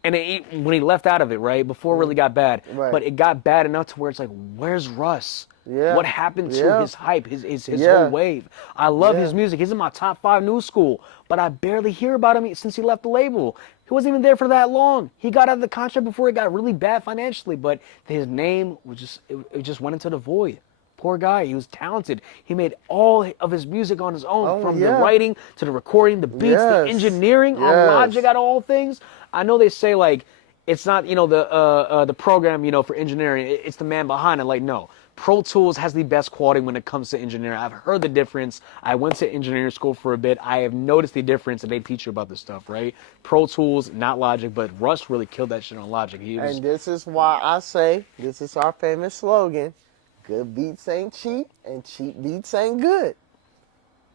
and when he left out of it, right before it really got bad, Right. but it got bad enough to where it's like, where's Russ? Yeah. What happened to Yeah. his hype, his whole Yeah. wave? I love Yeah. his music. He's in my top 5 new school, but I barely hear about him since he left the label. He wasn't even there for that long. He got out of the contract before it got really bad financially, but his name was it just went into the void. Poor guy. He was talented. He made all of his music on his own, Oh from the yeah. writing to the recording, the beats, the Yes. engineering on Logic, Yes. out of all things. I know they say like it's not the program for engineering. It's the man behind it. Like no. Pro Tools has the best quality when it comes to engineering. I've heard the difference. I went to engineering school for a bit. I have noticed the difference, and they teach you about this stuff, right? Pro Tools, not Logic, but Russ really killed that shit on Logic. He was And this is why I say this is our famous slogan: good beats ain't cheap, and cheap beats ain't good.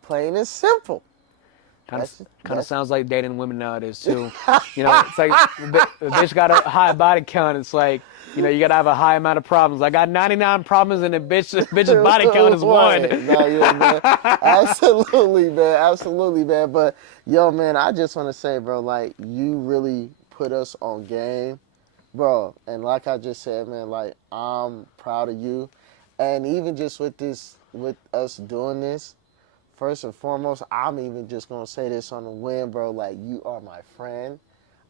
Plain and simple. kind of That's kind of that's sounds like dating women nowadays too. It's like the bitch got a high body count. It's like you gotta have a high amount of problems. I got 99 problems, and the bitch's body count is one. No, yeah, man. Absolutely, man. Absolutely, man. But yo, man, I just want to say, bro, like you really put us on game, bro. And like I just said, man, like I'm proud of you. And even just with this, with us doing this, first and foremost, I'm even just gonna say this on the whim, bro. Like you are my friend.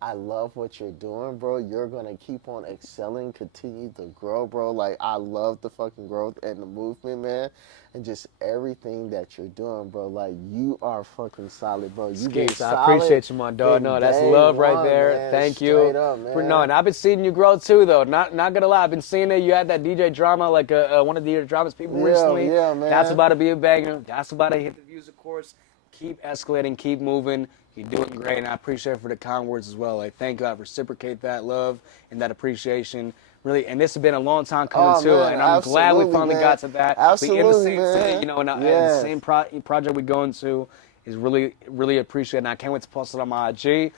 I love what you're doing, bro. You're gonna keep on excelling, continue to grow, bro. Like I love the fucking growth and the movement, man, and just everything that you're doing, bro. Like you are fucking solid, bro. You've been Skeets, I solid appreciate you, my dog. from No, that's day love right one, there. man. Thank you. Straight up, No, man. and I've been seeing you grow too, though. Not gonna lie, I've been seeing it. You had that DJ drama, like one of the DJ dramas people recently. Yeah, man. That's about to be a banger. That's about to hit the music course. Keep escalating, keep moving. You're doing great, and I appreciate it for the kind words as well. Like, thank you. I reciprocate that love and that appreciation. Really, and this has been a long time coming Oh, too, man, and I'm glad we absolutely, finally man. got to that. We in the Absolutely, same city, man. and the Yes. same project we going to is really, really appreciated, and I can't wait to post it on my IG.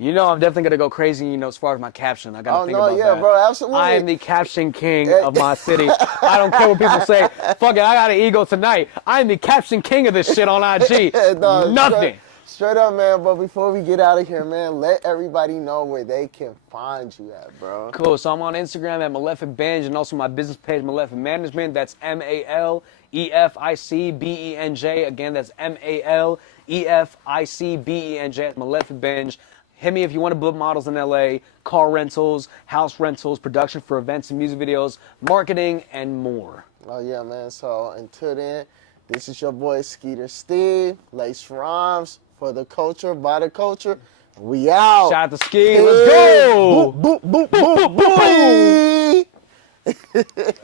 I'm definitely gonna go crazy. As far as my caption, I gotta Oh think no, about yeah, that. bro, absolutely. I am the caption king of my city. I don't care what people say. Fuck it, I got an ego tonight. I am the caption king of this shit on IG. No, Nothing. straight up, man. But before we get out of here, man, let everybody know where they can find you at, bro. Cool. So I'm on Instagram at Maleficbenj, and also my business page, Malefic Management. That's Maleficbenj. Again, that's Maleficbenj. That's Maleficbenj. Hit me if you want to book models in LA, car rentals, house rentals, production for events and music videos, marketing, and more. Oh yeah, man. So until then, this is your boy Skeeter Steve, Lace Rhymes for the culture, by the culture. We out. Shout out to Ski. Let's go. Boop, boop, boop, boop, boop.